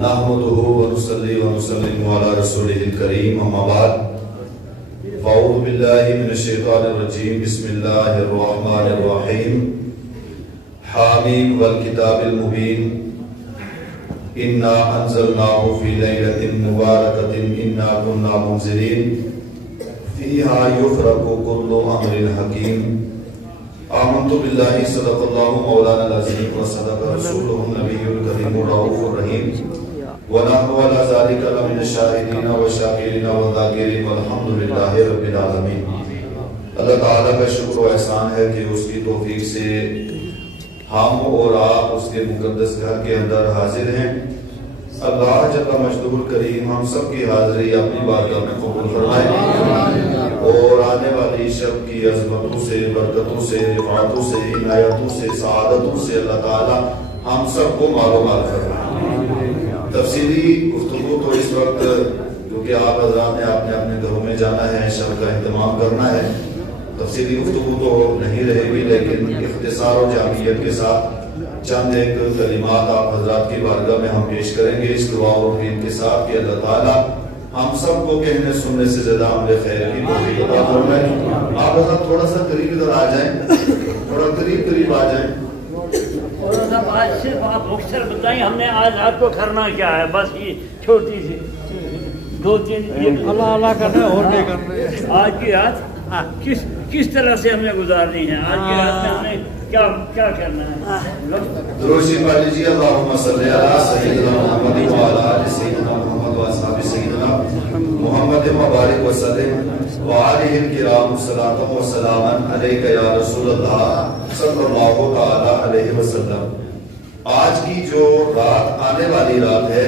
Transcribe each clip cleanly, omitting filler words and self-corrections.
نحمده ونصلي ونسلم على رسوله الكريم اما بعد فاعوذ بالله من الشيطان الرجيم بسم الله الرحمن الرحيم حاميم والكتاب المبين إنا أنزلناه في ليلة مباركة إنا كنا منذرين فيها يفرق كل أمر حكيم آمنت بالله صدق الله مولانا العظيم وصدق رسوله النبي الكريم الرؤوف الرحيم ونحن على ذلك لمن الشاهدين والشاكرين والذاكرين والحمد لله رب العالمين۔ اللہ تعالیٰ کا شکر و احسان ہے کہ اس کی توفیق سے ہم اور آپ اس کے مقدس گھر کے اندر حاضر ہیں۔ اللہ جل مجدہ الکریم ہم سب کی حاضری اپنی بارگاہ میں قبول فرمائے اور آنے والی شب کی عظمتوں سے، برکتوں سے، رفعتوں سے، عنایتوں سے، سعادتوں سے اللہ تعالیٰ ہم سب کو معلومات فرمائے۔ تفصیلی گفتگو تو اس وقت کیونکہ آپ حضرات نے اپنے گھروں میں جانا ہے، شب کا اہتمام کرنا ہے، تفصیلی گفتگو تو نہیں رہے گی، لیکن اختصار و جامعیت کے ساتھ چند ایک کلمات آپ حضرات کی بارگاہ میں ہم پیش کریں گے اس دعا اور امید کے ساتھ کہ اللہ تعالیٰ ہم سب کو کہنے سننے سے زیادہ عمل خیر کی توفیق عطا فرمائے۔ آپ حضرات تھوڑا سا قریب ادھر آ جائیں، تھوڑا قریب آ جائیں۔ اور صاحب آج صرف آپ مختصر بتائیں ہم نے آج آپ کو کرنا کیا ہے، بس یہ چھوٹی سی دو تین اللہ کرنا ہے اور کیا کرنا ہے۔ آج کی رات کس طرح سے ہمیں گزارنی ہے، آج کی رات میں ہمیں کیا کرنا ہے۔ درود شریف پڑھ لیجیے۔ اللہم صلی علی سیدنا محمد وعلی آل سیدنا محمد واصحاب سیدنا محمد مبارک وسلم وآلہ الکرام صلاۃ و سلام علیک یا رسول اللہ صلی اللہ تعالی علیہ وسلم۔ آج کی جو رات آنے والی رات ہے،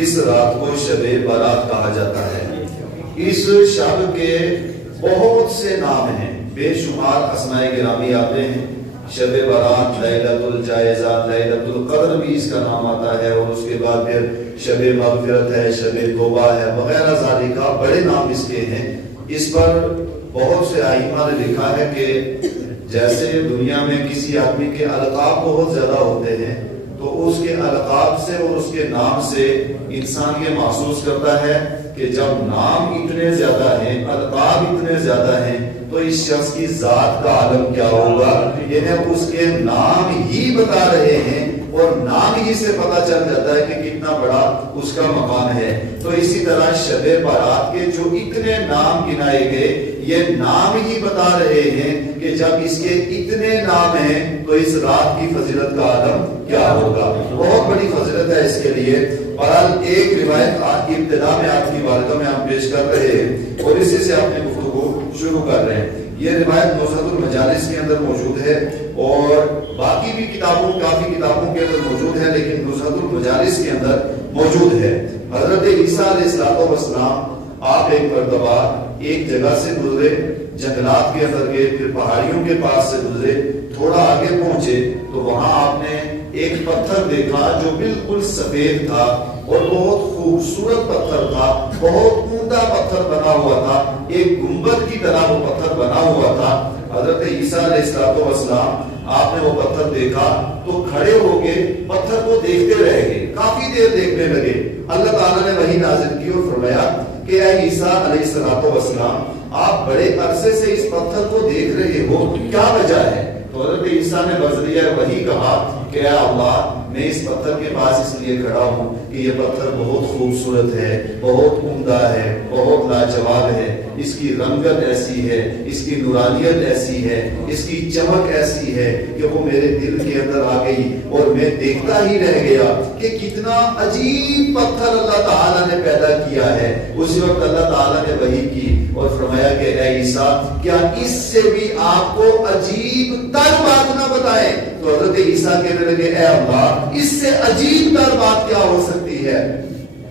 اس رات کو شب برات کہا جاتا ہے۔ اس شب کے بہت سے نام ہیں، بے شمار اسماء گرامی آتے ہیں۔ شب برات، لیلۃ الجائزہ، لیلۃ القدر بھی اس کا نام آتا ہے، اور اس کے بعد پھر شب مغفرت ہے، شب توبہ ہے، وغیرہ ذالکہ بڑے نام اس کے ہیں۔ اس پر بہت سے ائمہ نے لکھا ہے کہ جیسے دنیا میں کسی آدمی کے القاب بہت زیادہ ہوتے ہیں تو اس کے القاب سے اور اس کے نام سے انسان یہ محسوس کرتا ہے کہ جب نام اتنے زیادہ ہیں، القاب اتنے زیادہ ہیں، تو اس شخص کی ذات کا عالم کیا ہوگا۔ یعنی اس کے نام ہی بتا رہے ہیں اور نام ہی سے پتہ چل جاتا ہے کہ کتنا بڑا اس کا مقام ہے۔ تو اسی طرح شب برات کے جو اتنے نام گنائے گئے، یہ نام ہی بتا رہے ہیں کہ جب اس کے اتنے نام ہیں تو اس رات کی فضیلت کا عالم کیا ہوگا۔ بہت بڑی فضیلت ہے اس کے لیے۔ بہرحال ایک روایت آج کی ابتدا میں آپ کی بارگاہ میں ہم پیش کر رہے ہیں اور اسی سے اپنی گفتگو شروع کر رہے ہیں۔ یہ روایت نزہۃ المجالس کے اندر موجود ہے اور باقی بھی کافی کتابوں کے اندر موجود ہے، لیکن نزہۃ المجالس کے اندر موجود ہے۔ حضرت عیسیٰ علیہ السلام آپ ایک مرتبہ ایک جگہ سے گزرے، جنگلات کے اندر گئے، پھر پہاڑیوں کے پاس سے گزرے، تھوڑا آگے پہنچے تو وہاں آپ نے ایک پتھر دیکھا جو بالکل سفید تھا اور بہت خوبصورت پتھر تھا، بہت عمدہ پتھر بنا ہوا تھا، ایک گنبد کی طرح وہ پتھر بنا ہوا تھا۔ حضرت عیسیٰ علیہ السلام آپ نے وہ پتھر دیکھا تو کھڑے ہو کے پتھر کو دیکھتے رہ گئے، کافی دیر دیکھنے لگے۔ اللہ تعالیٰ نے وحی نازل کی اور فرمایا کہ اے عیسیٰ علیہ السلام، آپ بڑے عرصے سے اس پتھر کو دیکھ رہے ہو، کیا وجہ ہے؟ تو حضرت عیسیٰ نے بذریعہ وحی کہا کہ اے اللہ، میں اس پتھر کے پاس اس لیے کھڑا ہوں کہ یہ پتھر بہت خوبصورت ہے، بہت عمدہ ہے، بہت لاجواب ہے، اس کی رنگت ایسی ہے، اس کی نورانیت ایسی ہے، اس کی چمک ایسی ہے کہ وہ میرے دل کے اندر آ گئی اور میں دیکھتا ہی رہ گیا کہ کتنا عجیب پتھر اللہ تعالیٰ نے پیدا کیا ہے۔ اسی وقت اللہ تعالیٰ نے وحی کی اور فرمایا کہ اے عیسیٰ، کیا اس سے بھی آپ کو عجیب تر بات نہ بتائیں؟ تو حضرت عیسیٰ کہنے لگے اے اللہ، اس سے عجیب تر بات کیا ہو سکتی ہے؟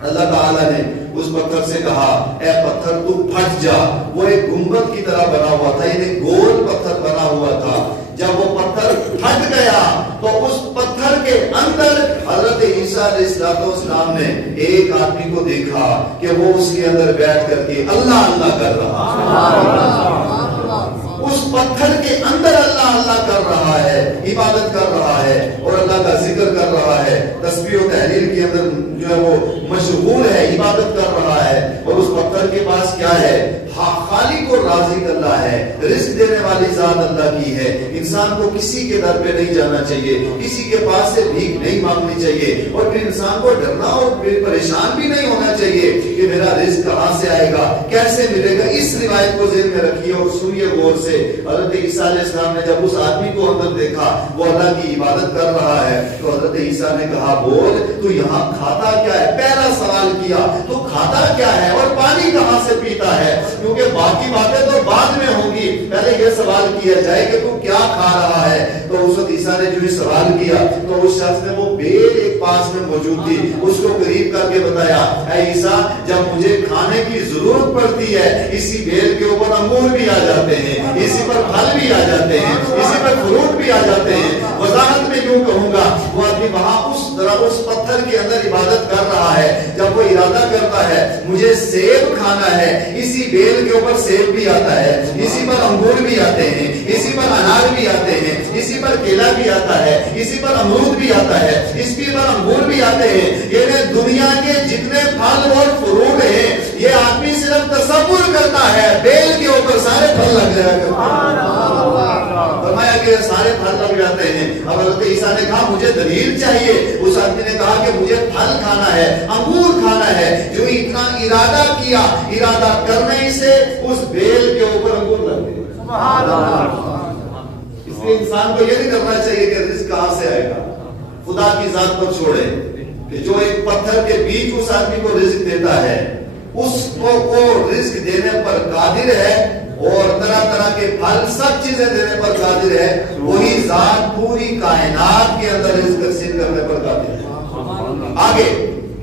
اللہ تعالیٰ نے اس پتھر سے کہا اے پتھر تو پھٹ جا۔ وہ ایک گنبد کی طرح بنا ہوا تھا، یعنی گول پتھر بنا ہوا تھا۔ جب وہ پتھر پھٹ گیا تو اس پتھر کے اندر حضرت عیسیٰ علیہ السلام نے ایک آدمی کو دیکھا کہ وہ اس کے اندر بیٹھ کر کے اللہ اللہ کر رہا ہے۔ اس پتھر کے اندر اللہ اللہ کر رہا ہے، عبادت کر رہا ہے اور اللہ کا ذکر تسبیح و تحلیل کے اندر جو ہے وہ مشغول ہے، عبادت کر رہا ہے، اور اس پتھر کے پاس کیا ہے؟ خالق اور رازق اللہ ہے، رزق دینے والی ذات اللہ کی ہے۔ انسان کو کسی کے در پہ نہیں جانا چاہیے، کسی کے پاس سے بھیک نہیں مانگنی چاہیے، اور پھر انسان کو ڈرنا اور پھر پریشان بھی نہیں ہونا چاہیے کہ میرا رزق کہاں سے آئے گا، کیسے ملے گا۔ اس روایت کو ذہن میں رکھیے اور سنیے غور سے۔ حضرت عیسیٰ علیہ السلام نے جب اس آدمی کو اندر دیکھا وہ اللہ کی عبادت کر رہا ہے تو حضرت عیسیٰ نے کہا بول تو یہاں کھاتا کیا ہے؟ پہلا سوال کیا تو کھاتا کیا ہے اور پانی کہاں سے پیتا ہے، کیونکہ باقی باتیں تو بعد میں ہوں گی، پہلے یہ سوال کیا جائے کہ تو کیا کھا رہا ہے۔ تو اس وقت عیسیٰ نے جو یہ سوال کیا تو اس شخص نے وہ بیل ایک پاس میں موجود تھی اس کو قریب کر کے بتایا، اے عیسیٰ جب مجھے کھانے کی ضرورت پڑتی ہے اسی بیل کے اوپر انگور بھی آ جاتے ہیں، اسی پر پھل بھی آ جاتے ہیں، اسی پر فروٹ بھی آ جاتے ہیں۔ وضاحت میں یوں کہوں گا وہ آدمی وہاں اس پتھر کے اندر عبادت کر رہا ہے، جب وہ ارادہ کرتا ہے مجھے سیب کھانا ہے اسی بیل کے اوپر سیب بھی آتا ہے، اسی پر انگور بھی آتے ہیں، اسی پر انار بھی آتے ہیں، اسی پر کیلا بھی آتا ہے، اسی پر امرود بھی آتا ہے، اس پر انگور بھی آتے ہیں۔ یہ دنیا کے جتنے پھل اور فروٹ ہیں یہ آدمی صرف تصور کرتا ہے، بیل کے اوپر سارے پھل لگ جایا کرتے ہیں، فرمایا کہ سارے پھل لگ جاتے ہیں۔ اب حضرت عیسیٰ نے کہا مجھے دلیل چاہیے، اس آدمی نے کہا کہ مجھے پھل کھانا ہے، انگور کھانا ہے۔ جو اتنا ارادہ کیا، ارادہ کرنے سے اس بیل کے اوپر انگور لگ گئے۔ سبحان اللہ۔ اس لیے انسان کو یہ نہیں کرنا چاہیے کہ رزق کہاں سے آئے گا، خدا کی ذات پر چھوڑے کہ جو ایک پتھر کے بیچ اس آدمی کو رزق دیتا ہے اس کو رزق دینے پر قادر ہے، اور طرح طرح کے پھل سب چیزیں دینے پر قادر ہے، وہی ذات پوری کائنات کے اندر رزق تقسیم کرنے پر قادر ہے۔ آگے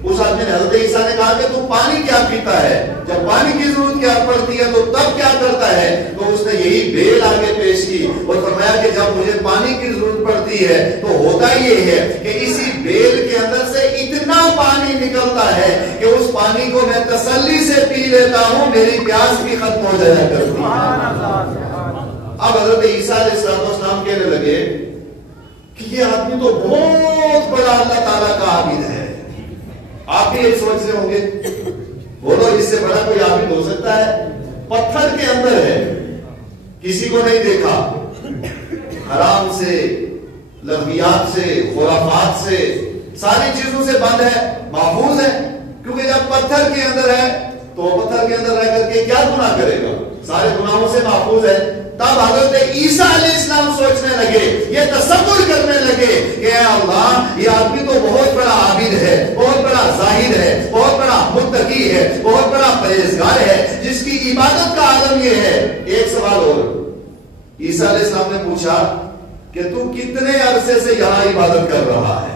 اس آدمی نے حضرت عیسیٰ نے کہا کہ تو پانی کیا پیتا ہے، جب پانی کی ضرورت کیا پڑتی ہے تو تب کیا کرتا ہے، تو اس نے یہی بیل آگے پیش کی اور فرمایا کہ جب مجھے پانی کی ضرورت پڑتی ہے تو ہوتا یہ ہے کہ اسی بیل کے اندر سے اتنا پانی نکلتا ہے کہ اس پانی کو میں تسلی سے پی لیتا ہوں، میری پیاس بھی ختم ہو جایا کرتی ہے۔ اب حضرت عیسیٰ علیہ السلام کہنے لگے کہ یہ آدمی تو بہت بڑا اللہ تعالیٰ کا عابد ہے۔ آپ بھی یہ سوچ رہے ہوں گے بولو اس سے بڑا کوئی عابد ہو سکتا ہے؟ پتھر کے اندر ہے، کسی کو نہیں دیکھا، حرام سے، لغویات سے، خرافات سے، ساری چیزوں سے بند ہے، محفوظ ہے، کیونکہ جب پتھر کے اندر ہے تو پتھر کے اندر رہ کر کے کیا گناہ کرے گا، سارے گناہوں سے محفوظ ہے۔ تب حضرت عیسیٰ علیہ السلام سوچنے لگے، یہ تصور کرنے لگے کہ اے اللہ یہ آدمی تو بہت بڑا عابد ہے، بہت بڑا زاہد ہے، بہت بڑا متقی ہے، بہت بڑا پرہیزگار ہے، جس کی عبادت کا عالم یہ ہے۔ ایک سوال اور عیسیٰ علیہ السلام نے پوچھا کہ تو کتنے عرصے سے یہاں عبادت کر رہا ہے؟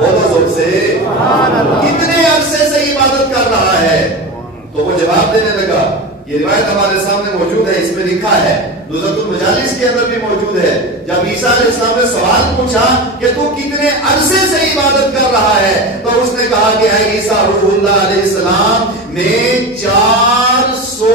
بولو زور سے، کتنے عرصے سے عبادت کر رہا ہے؟ تو وہ جواب دینے لگا، یہ روایت ہمارے سامنے موجود ہے، اس میں لکھا ہے، نزہۃ المجالس کے اندر بھی موجود ہے۔ جب عیسیٰ علیہ السلام نے سوال پوچھا کہ تو کتنے عرصے سے عبادت کر رہا ہے تو اس نے کہا کہ اے عیسیٰ روح اللہ علیہ السلام میں 400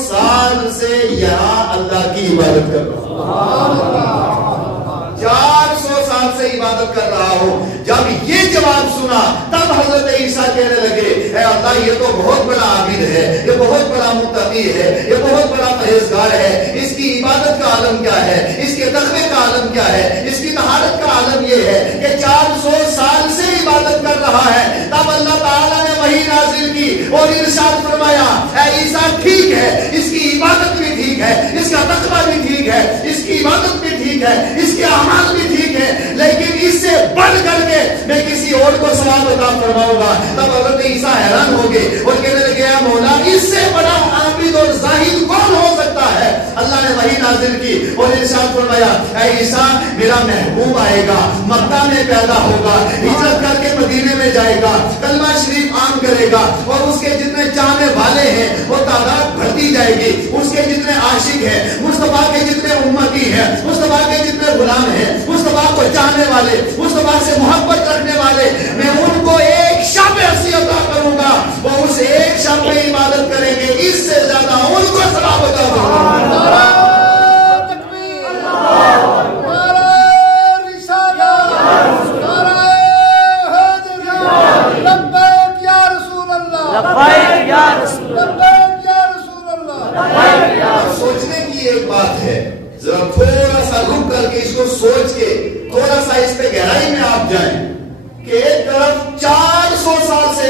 سال سے یہاں اللہ کی عبادت کر رہا ہوں، 400 سال سے عبادت کر رہا ہوں۔ جب یہ جواب سنا تب حضرت عیسیٰ کہنے لگے اے اللہ یہ تو بہت بڑا عابد ہے، یہ بہت بڑا متقی ہے، یہ بہت بڑا پرہیزگار ہے، اس کی عبادت کا عالم کیا ہے، اس کے تقوی کا عالم کیا ہے، اس کی طہارت کا عالم یہ ہے کہ 400 سال سے عبادت کر رہا ہے۔ تب اللہ تعالیٰ نے وحی نازل کی اور ارشاد فرمایا اے عیسیٰ ٹھیک ہے، اس کی عبادت بھی ٹھیک ہے، اس کا تقوی بھی ٹھیک ہے، اس کی عبادت بھی ٹھیک ہے، اس کے اعمال بھی ٹھیک ہے، لیکن اس سے بڑھ کر کے میں کسی اور کو ثواب عطا فرماؤں گا۔ تب حضرت عیسیٰ حیران ہو گئے اور کہنے لگے اے مولا اس سے بڑا عابد اور زاہد کون ہو سکتا ہے؟ اللہ نے وحی نازل کی اور ارشاد فرمایا اے عیسیٰ میرا محبوب آئے گا، مکہ میں پیدا ہوگا، ہجرت کر کے مدینے میں جائے گا، کلمہ شریف عام کرے گا اور اس کے جتنے چاہنے والے ہیں وہ تعداد بڑھتی جائے گی، اس کے جتنے عاشق ہیں، مصطفیٰ کے جتنے امتی ہیں، مصطفیٰ کے جتنے غلام ہیں، مصطفیٰ کو چاہنے والے، مصطفیٰ سے محبت رکھنے والے، میں ان کو ایک شب ایسی عطا کروں گا وہ اس ایک شب میں عبادت کریں گے، اس سے زیادہ ان کو ثواب عطا کروں گا۔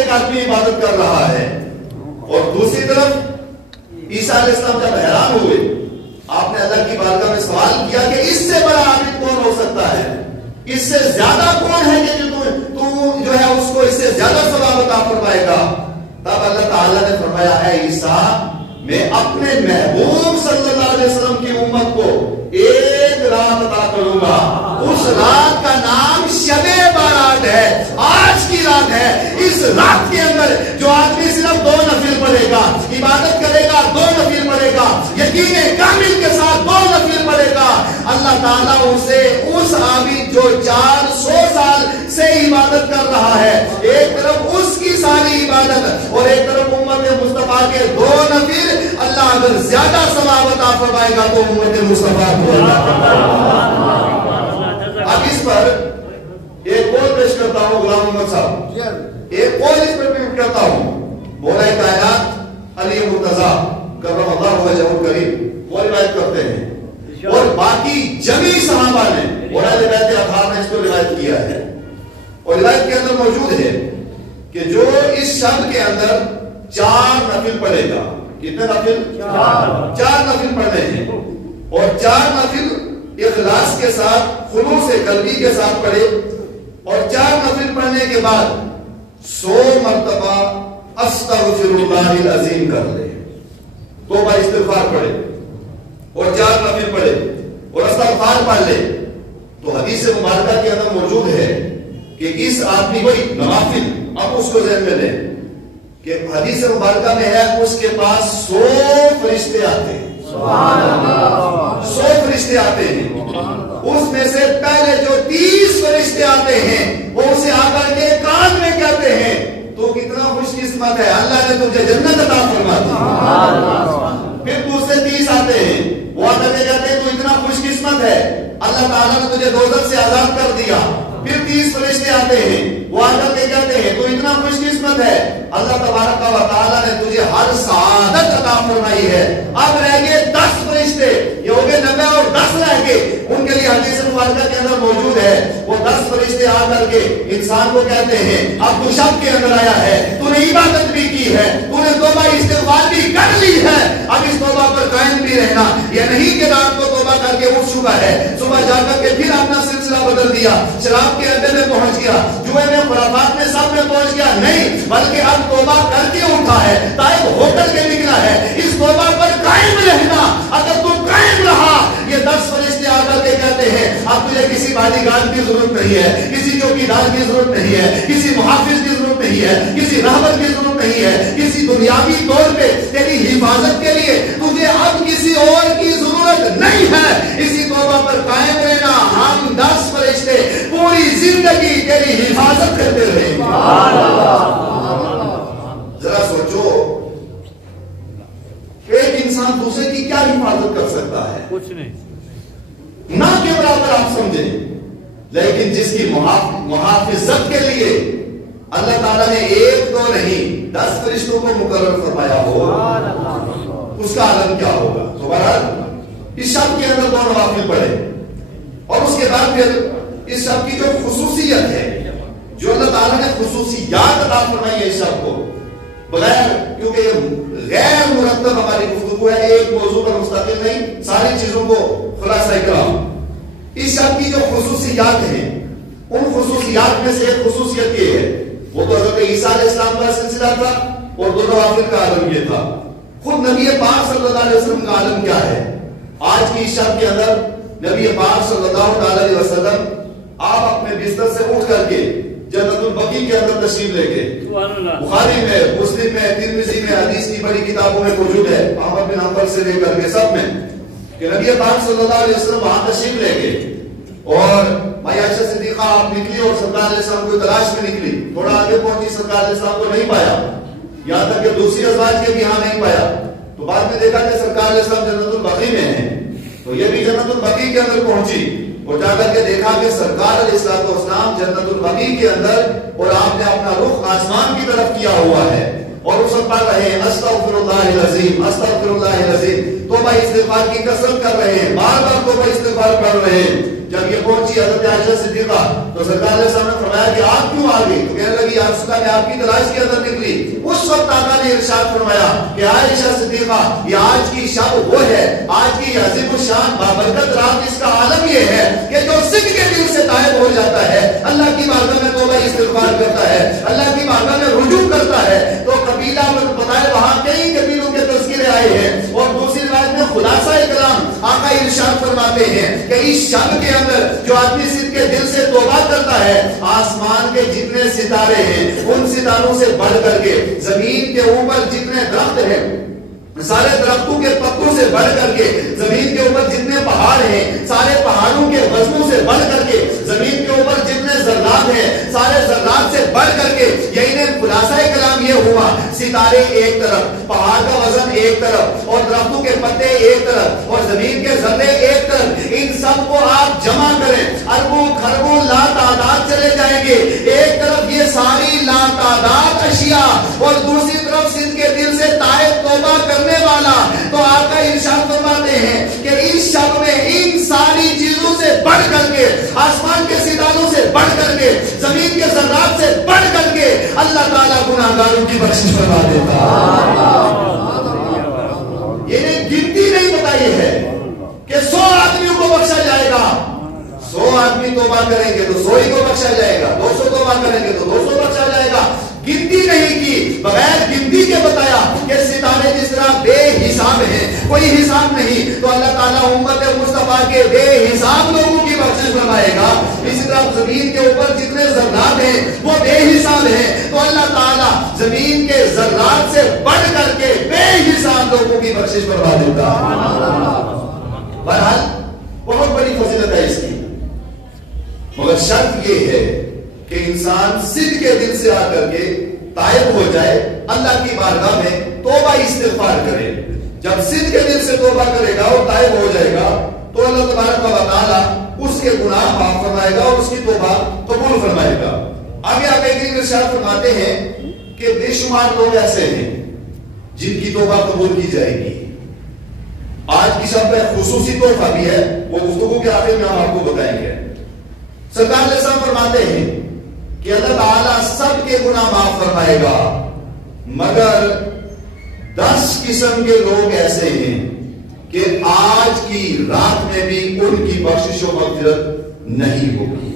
ایک آدمی عبادت کر رہا ہے، اور دوسری طرف عیسیٰ علیہ السلام جب حیران ہوئے، آپ نے اللہ کی بارگاہ میں سوال کیا کہ اس سے بڑا عابد کون ہو سکتا ہے، اس سے زیادہ کون ہے کہ تو جو ہے اس کو اس سے زیادہ ثواب عطا فرمائے گا؟ تب اللہ تعالیٰ نے فرمایا، اے عیسیٰ، میں اپنے محبوب صلی اللہ علیہ وسلم کی امت کو ایک رات عطا کروں گا، اس رات کا نام شب بارات ہے، آج کی رات ہے۔ اس رات کے اندر جو آدمی صرف 2 نفل پڑھے گا، عبادت کرے گا، 2 نفل پڑھے گا، یقین کامل کے ساتھ 2 نفل پڑھے گا، اللہ تعالیٰ اسے اس عابد جو 400 سال سے عبادت کر رہا ہے، ایک طرف اس کی ساری عبادت اور ایک طرف امت مصطفیٰ کے 2 نفل، اللہ اگر زیادہ ثواب عطا فرمائے گا تو امت مصطفیٰ کو اب اس پر ایک قول پیش کرتا ہوں غلام محمد صاحب، ایک قول اس پر پیش کرتا ہوں، مولا کائنات علی مرتضیٰ کرم اللہ وجہہ الکریم وہ روایت کرتے ہیں، اور باقی جمی صحابہ نے مولا بیت اطہار نے اس کو روایت کیا ہے، اور روایت کے اندر موجود ہے کہ جو اس شب کے اندر 4 نفل پڑھے گا، کتنے نفل؟ 4 نفل پڑھنے ہیں، اور 4 نفل اخلاص کے ساتھ، خلوص قلبی کے ساتھ پڑھے، اور 4 نفل پڑھنے کے بعد 100 مرتبہ استغفر اللہ العظیم کر لے، توبہ استغفار پڑھے، اور 4 نفل پڑھے اور استغفار پڑھ لے، تو حدیث مبارکہ کے اندر موجود ہے کہ اس آدمی کو نوافل، اب اس کو ذہن میں لیں کہ حدیث مبارکہ میں ہے اس کے پاس 100 فرشتے آتے ہیں، 100 فرشتے آتے ہیں، اس میں سے پہلے جو 30 فرشتے آتے ہیں وہ اسے آ کر کے کان میں کہتے ہیں تو کتنا خوش قسمت ہے، اللہ نے تجھے جنت عطا فرما دی۔ پھر دوسرے 30 آتے ہیں، وہ آ کر کے کہتے ہیں تو اتنا خوش قسمت ہے، اللہ تعالیٰ نے تجھے دوزخ سے آزاد کر دیا۔ پھر 30 فرشتے آتے ہیں، وہ آ کر کے کہتے ہیں تو اتنا خوش قسمت ہے، اللہ تبارک و تعالیٰ نے تجھے ہر سعادت عطا فرمائی ہے۔ اب رہ گئے 10 فرشتے، یہ ہو گئے 90 اور 10 رہ گئے، ان کے لیے حدیث مبارکہ کے اندر موجود ہے، وہ 10 فرشتے آ کر کے انسان کو کہتے ہیں اب تو شب کے اندر آیا ہے، تو نے عبادت بھی کی ہے، تو نے توبہ استغفار بھی کر لی ہے، اب اس توبہ پر قائم بھی رہنا، یہ نہیں کہ رات کو توبہ کر کے اٹھ چکا ہے، صبح جا کر کے پھر اپنا سلسلہ بدل دیا، شراب کے اڈے میں پہنچ گیا، جوئے میں، خرافات میں، سب میں پہنچ گیا، نہیں، بلکہ اب توبہ کر کے اٹھا ہے، تائب ہو کر کے نکلا ہے۔ اس توبہ پر قائم رہنا، اگر تو قائم رہا، یہ 10 فرشتے آ کر کے کہتے ہیں اب تجھے کسی باڈی گارڈ کی ضرورت نہیں ہے، کسی چوکیدار کی ضرورت نہیں ہے، کسی محافظ کی ضرورت نہیں ہے، کسی رہبر کی ضرورت نہیں ہے، کسی دنیاوی طور پہ تیری حفاظت کے لیے تجھے اب کسی اور کی ضرورت نہیں ہے۔ اسی توبہ پر قائم رہنا، ہم 10 فرشتے پوری زندگی تیری حفاظت کرتے رہیں گے۔ ذرا سوچو، ایک انسان دوسرے کی کیا حفاظت کر سکتا ہے؟ کچھ نہیں، نہ کے برابر آپ سمجھیں، لیکن جس کی محافظت کے لیے اللہ تعالیٰ نے 1 2 نہیں 10 فرشتوں کو مقرر فرمایا ہو، اس کا عالم کیا ہوگا؟ تو بہرحال اس شب کے اندر 2 نوافل پڑھے، اور اس کے بعد پھر اس شب کی جو خصوصیت ہے، جو اللہ تعالیٰ نے خصوصیات عطا فرمائی ہے اس شب کو، بغیر، کیونکہ یہ غیر مرتب ہماری گفتگو ہے، ایک موضوع پر مستقل نہیں، ساری چیزوں کو خلاصہ کرام، اس شب کی جو خصوصیات ہیں، ان خصوصیات میں سے ایک خصوصیت یہ ہے، وہ تو حضرت عیسیٰ علیہ السلام کا سلسلہ تھا، اور 2 نوافل کا عالم یہ تھا۔ خود نبی پاک صلی اللہ علیہ وسلم کا عالم کیا ہے؟ آج کی اس شب کے اندر نبی پاک صلی اللہ علیہ وسلم آپ اپنے بستر سے اٹھ کر کے جنت البقیع کے اندر تشریف لے گئے۔ بخاری میں، مسلم میں، ترمذی میں، حدیث کی بڑی کتابوں میں موجود ہے، احمد بن حنبل سے لے کر کے سب میں، کہ نبی پاک صلی اللہ علیہ وسلم وہاں تشریف لے گئے، اور بھائی عائشہ صدیقہ آپ نکلی اور سرکار علیہ السلام کو تلاش میں نکلی، تھوڑا آگے پہنچی، سرکار علیہ السلام کو نہیں پایا، یہاں تک کہ دوسری ازواج کے بھی یہاں نہیں پایا، تو بعد میں دیکھا کہ سرکار علیہ السلام جنت البقیع میں ہیں، تو یہ بھی جنت البقیع کے اندر پہنچی، اور جا کر کے دیکھا کہ سرکار علیہ السلام جنت البقیع کے اندر، اور آپ نے اپنا رخ آسمان کی طرف کیا ہوا ہے، اور اس وقت پڑھ رہے ہیں استغفر اللہ العظیم استغفر اللہ العظیم، توبہ استغفار کی کثرت کر رہے ہیں، بار بار توبہ استغفار پڑھ رہے ہیں۔ جب یہ پہنچی حضرت عائشہ صدیقہ تو سرکار علیہ السلام نے فرمایا کہ آپ کیوں آ گئی؟ تو کہنے لگی یا رسول اللہ میں آپ کی تلاش کے اندر نکلی۔ اس وقت آقا نے ارشاد فرمایا کہ عائشہ صدیقہ یہ آج کی شب وہ ہے، آج کی عظیم الشان بابرکت رات، اس کا عالم یہ ہے کہ جو صدق کے دل سے تائب ہو جاتا ہے، اللہ کی بارگاہ میں توبہ استغفار کرتا ہے، اللہ کی بارگاہ میں رجوع کرتا ہے، تو قبیلہ بتائے وہاں کئی قبیلوں کے تذکرے آئے ہیں۔ اور دوسری روایت میں خلاصہ کلام آقا ارشاد فرماتے ہیں کہ اس شب کے اندر جو آدمی صدق کے دل سے توبہ کرتا ہے، آسمان کے جتنے ستارے ہیں ان ستاروں سے بڑھ کر کے، زمین کے اوپر جتنے درخت ہیں سارے درختوں کے پتوں سے بڑھ کر کے، زمین کے اوپر جتنے پہاڑ ہیں سارے پہاڑوں کے وزنوں سے بڑھ کر کے، زمین کے اوپر جتنے ذرات ہیں سارے ذرات سے بڑھ کر کے، یعنی خلاصہ کلام یہ ہوا ستارے ایک طرف، پہاڑ کا وزن ایک طرف، اور درختوں کے پتے ایک طرف، اور زمین کے ذرے ایک طرف، ان سب کو آپ جمع کریں اربوں خربوں لا تعداد چلے جائیں گے۔ ایک طرف یہ ساری لا تعداد اشیاء اور دوسری طرف صدق کے دل سے تائب توبہ کرنے والا، تو آقا ارشاد فرماتے ہیں کہ اس شب میں ان ساری چیزوں سے بڑھ کر کے، آسمان کے ستاروں سے بڑھ کر کے، زمین کے ذرات سے بڑھ کر کے اللہ تعالیٰ گناہگاروں کی بخشش فرما دیتا ہے۔ یہ گنتی نہیں بتائی ہے کہ 100 آدمیوں کو بخشا جائے گا، 100 آدمی توبہ کریں گے تو 100 ہی کو بخشا جائے گا، 200 توبہ کریں گے تو 200 بخشا جائے گا۔ گنتی نہیں کی، بغیر گنتی کے بتایا کہ ستارے جس طرح بے حساب ہیں، کوئی حساب نہیں، تو اللہ تعالیٰ امت مصطفیٰ کے بے حساب لوگوں کی بخشش فرمائے گا۔ اسی طرح زمین کے اوپر جتنے ذرات ہیں وہ بے حساب ہیں، تو اللہ تعالیٰ زمین کے ذرات سے بڑھ کر کے بے حساب لوگوں کی بخشش فرما دیتا۔ بہرحال بہت بڑی فضیلت ہے اس کی، مگر شرط یہ ہے کہ انسان صدق کے دل سے آ کر کے تائب ہو جائے، اللہ کی بارگاہ میں توبہ استغفار کرے۔ جب صدق کے دل سے توبہ کرے گا اور تائب ہو جائے گا تو اللہ تبارک و تعالیٰ اس کے گناہ معاف فرمائے گا اور اس کی توبہ قبول فرمائے گا۔ آگے آقا کریم ارشاد فرماتے ہیں کہ بے شمار لوگ ایسے ہیں جن کی توبہ قبول کی جائے گی۔ آج کی شب میں خصوصی تحفہ بھی ہے، وہ گفتگو کے آخر میں ہم آپ کو بتائیں گے۔ سرکار علیہ السلام فرماتے ہیں کہ اللہ تعالیٰ سب کے گناہ معاف فرمائے گا، مگر 10 قسم کے لوگ ایسے ہیں کہ آج کی رات میں بھی ان کی بخشش و مغفرت نہیں ہوگی۔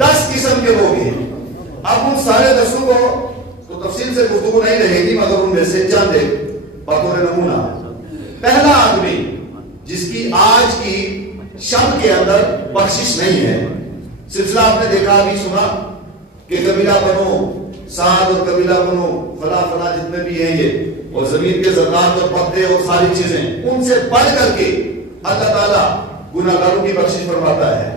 10 قسم کے لوگ ہیں۔ اب ان سارے 10 کو تو تفصیل سے گفتگو نہیں رہے گی، مگر ان میں سے چند ایک بطور نمونہ۔ پہلا آدمی جس کی آج کی شب کے اندر بخشش نہیں ہے، سلسلہ آپ نے دیکھا ابھی سنا کہ قبیلہ بنو سعد اور قبیلہ بنو فلاں فلاں جتنے بھی ہیں یہ، اور زمین کے ذرات اور پتے اور ساری چیزیں، ان سے بڑھ کر کے اللہ تعالیٰ گناہگاروں کی بخشش فرماتا ہے،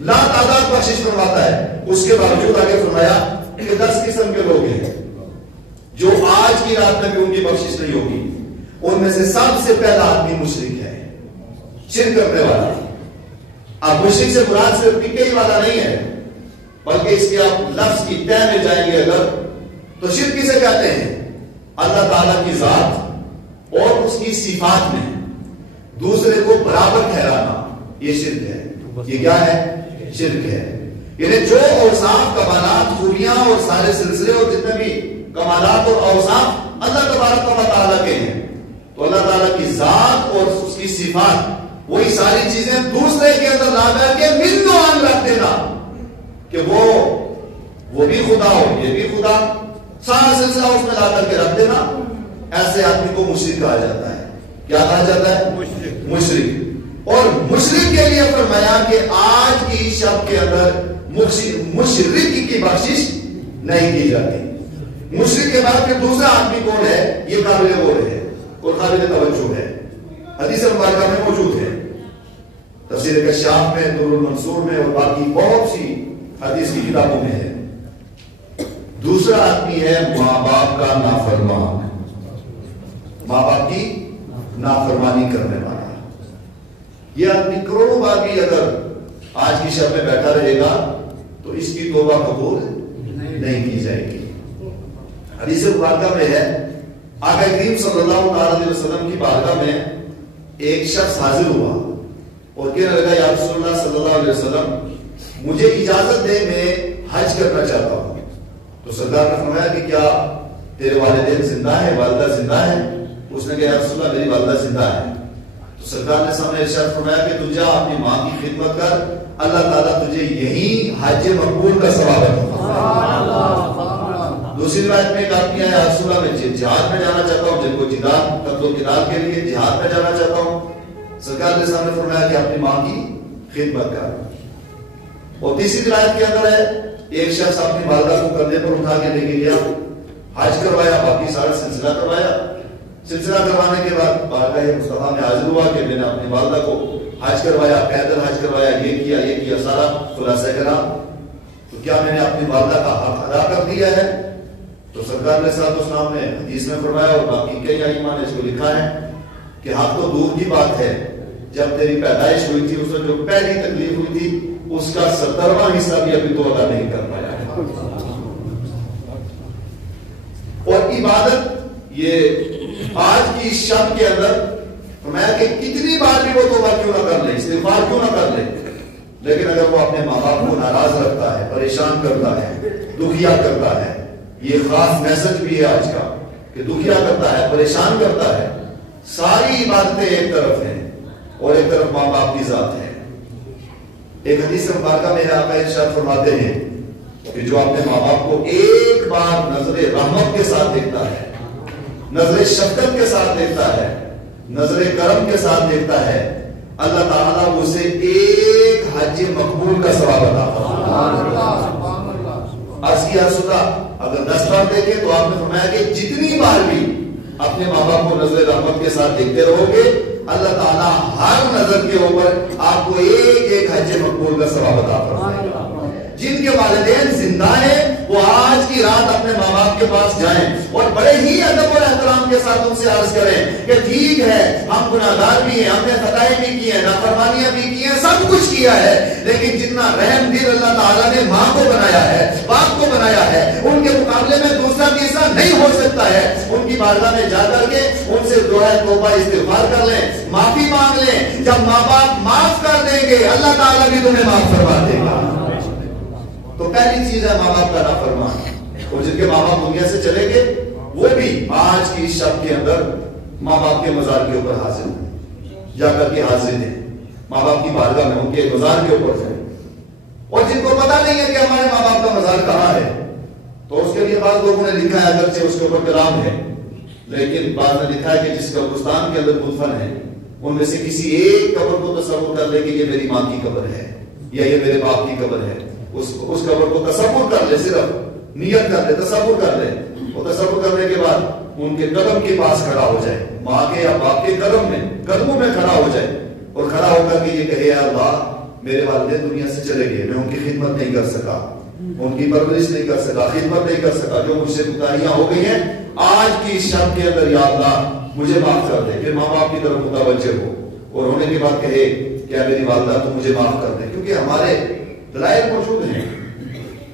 لا تعداد بخشش فرماتا ہے۔ اس کے باوجود آگے فرمایا کہ 10 قسم کے لوگ ہیں جو آج کی رات میں بھی ان کی بخشش نہیں ہوگی۔ ان میں سے سب سے پہلا آدمی مشرک ہے، شرک کرنے والا۔ اب مشرک سے مراد صرف ٹکے والا نہیں ہے، بلکہ اس کے آپ لفظ کی تہ میں جائیں گے اگر تو شرک کسے کہتے ہیں؟ اللہ تعالیٰ کی ذات اور اس کی صفات میں دوسرے کو برابر ٹھہرانا، یہ شرک ہے۔ یہ کیا ہے؟ شرک ہے۔ یعنی جو اوصاف، کمالات، خوبیاں اور سارے سلسلے اور جتنے بھی کمالات اور اوصاف اللہ تبارک و تعالیٰ کے ہیں، تو اللہ تعالیٰ کی ذات اور اس کی صفات، وہی ساری چیزیں دوسرے کے اندر لا کر کے مندوان رکھ دینا کہ وہ بھی خدا ہو، یہ بھی خدا، سارا سلسلہ اس میں لا کر کے رکھ دینا، ایسے آدمی کو مشرک کہا جاتا ہے۔ کیا کہا جاتا ہے؟ مشرک۔ اور مشرک کے لیے فرمایا کہ آج کی شب کے اندر مشرک کی بخشش نہیں کی جاتی۔ مشرک کے بعد پھر دوسرا آدمی کون ہے؟ یہ قابل غور ہے اور قابل توجہ ہے، حدیث مبارکہ میں موجود ہے، تفسیر کشاف میں، نور المنصور میں اور باقی بہت سی حدیث کی کتابوں میں ہے۔ دوسرا آدمی ہے ماں باپ کا نافرمان، ماں باپ کی نافرمانی کرنے والا۔ یہ آدمی کروڑوں بار بھی اگر آج کی شب میں بیٹھا رہے گا تو اس کی توبہ قبول نہیں کی جائے گی۔ حدیث مبارکہ میں ہے آقا کریم صلی اللہ علیہ وسلم کی بارگاہ میں ایک شخص حاضر ہوا اور کہنے لگا یا رسول اللہ صلی اللہ علیہ وسلم مجھے اجازت دے میں حج کرنا چاہتا ہوں. تو سرکار نے فرمایا کہ کیا تیرے والدین زندہ ہیں, والدہ زندہ ہے؟ اس نے کہا یا رسول اللہ میری والدہ زندہ ہے. تو سرکار نے سامنے ارشاد فرمایا کہ تو جا اپنی ماں کی خدمت کر, اللہ تعالیٰ تجھے یہی حج مقبول کا ثواب عطا. دوسری روایت میں ایک آدمی آیا یا رسول اللہ میں جہاد میں جانا چاہتا ہوں, جن کو جہاد قتل و قتال کے لیے جہاد میں جانا چاہتا ہوں. سرکار نے سامنے فرمایا کہ اپنی ماں کی خدمت کر. اور تیسری روایت کے اندر ہے ایک شخص اپنی والدہ کو کندھے پر اٹھا کے لے کے گیا, حج کروایا, باقی سارا سلسلہ کروایا. سلسلہ کروانے کے بعد بارگاہ مصطفیٰ میں حاضر ہوا کہ میں نے اپنی والدہ کو حج کروایا, پیدل حج کروایا, یہ کیا سارا خلاصہ کرا, تو کیا میں نے اپنی والدہ کا حق ادا کر دیا ہے؟ تو سرکار نے صلی اللہ علیہ وسلم نے حدیث میں فرمایا اور باقی کئی ائمہ نے اس کو لکھا ہے کہ حق تو دور کی بات ہے, جب تیری پیدائش ہوئی تھی اس میں جو پہلی تکلیف ہوئی تھی اس کا 70واں حصہ بھی ابھی تو ادا نہیں کر پایا. اور عبادت یہ آج کی شب کے اندر فرمایا کہ کتنی بار بھی وہ توبہ کیوں نہ کر لے, استغفار کیوں نہ کر لے, لیکن اگر وہ اپنے ماں باپ کو ناراض رکھتا ہے, پریشان کرتا ہے, دکھیا کرتا ہے, یہ خاص میسج بھی ہے آج کا کہ دکھیا کرتا ہے, پریشان کرتا ہے, ساری عبادتیں ایک طرف ہیں اور ایک طرف ماں باپ کی ذات ہے. ایک حدیث مبارکہ میں آقا ارشاد فرماتے ہیں کہ جو اپنے ماں باپ کو ایک بار نظر رحمت کے ساتھ دیکھتا ہے, نظر شفقت کے ساتھ دیکھتا ہے, نظر کرم کے ساتھ دیکھتا ہے, اللہ تعالیٰ اسے ایک حج مقبول کا ثواب عطا فرماتا ہے. عرض کیا رسول اگر 10 بار دیکھیں تو آپ نے فرمایا کہ جتنی بار بھی اپنے ماں باپ کو نظر رحمت کے ساتھ دیکھتے رہو گے, اللہ تعالیٰ ہر نظر کے اوپر آپ کو ایک حج مقبول کا ثواب عطا فرمائے گا. جن کے والدین زندہ ہیں وہ آج کی رات اپنے ماں باپ کے پاس جائیں اور بڑے ہی ادب اور احترام کے ساتھ ان سے عرض کریں کہ ٹھیک ہے ہم گناہگار بھی ہیں, ہم نے خطائیں بھی کی ہیں, نافرمانیاں بھی کی ہیں, سب کچھ کیا ہے, لیکن جتنا رحم دل اللہ تعالیٰ نے ماں کو بنایا ہے, باپ کو بنایا ہے, ان کے مقابلے میں دوسرا تیسرا نہیں ہو سکتا ہے. ان کی بارگاہ میں جا کر کے ان سے دعا توبہ استغفار کر لیں, معافی مانگ لیں. جب ماں باپ معاف کر دیں گے اللہ تعالیٰ بھی تمہیں معاف کروا دے گا. تو پہلی چیز ہے ماں باپ کا نافرمان, اور جن کے ماں باپ دنیا سے چلے گئے وہ بھی آج کی شب کے اندر ماں باپ کے مزار کے اوپر حاضر ہیں, جا کر کے حاضر ہیں ماں باپ کی بارگاہ میں, ان کے مزار کے اوپر ہیں. اور جن کو پتا نہیں ہے کہ ہمارے ماں باپ کا مزار کہاں ہے تو اس کے لیے بعض لوگوں نے لکھا ہے, اگرچہ اس کے اوپر کلام ہے, لیکن بعض نے لکھا ہے کہ جس قبرستان کے اندر مدفن ہے ان میں سے کسی ایک قبر کو تصور کر لے کہ یہ میری ماں کی قبر ہے یا یہ میرے باپ کی قبر ہے, اس قبر کو تصور کر لے, صرف نیت کر لے, تصور کر لے, اور تصور کرنے کے بعد ان کے قدم کے پاس کھڑا ہو جائے, ماں کے یا باپ کے قدموں میں کھڑا ہو جائے اور کھڑا ہو کر کے یہ کہے یا اللہ میرے والدین دنیا سے چلے گئے, میں ان کی خدمت نہیں کر سکا, ان کی پرورش نہیں کر سکا, خدمت نہیں کر سکا, جو مجھ سے کوتاہیاں ہو گئی ہیں آج کی شب کے اندر یا اللہ مجھے معاف کر دے. پھر ماں باپ کی طرف متوجہ ہو اور ہونے کے بعد کہے کیا میری والدہ تو مجھے معاف کر دے. کیونکہ ہمارے دلائل موجود ہیں,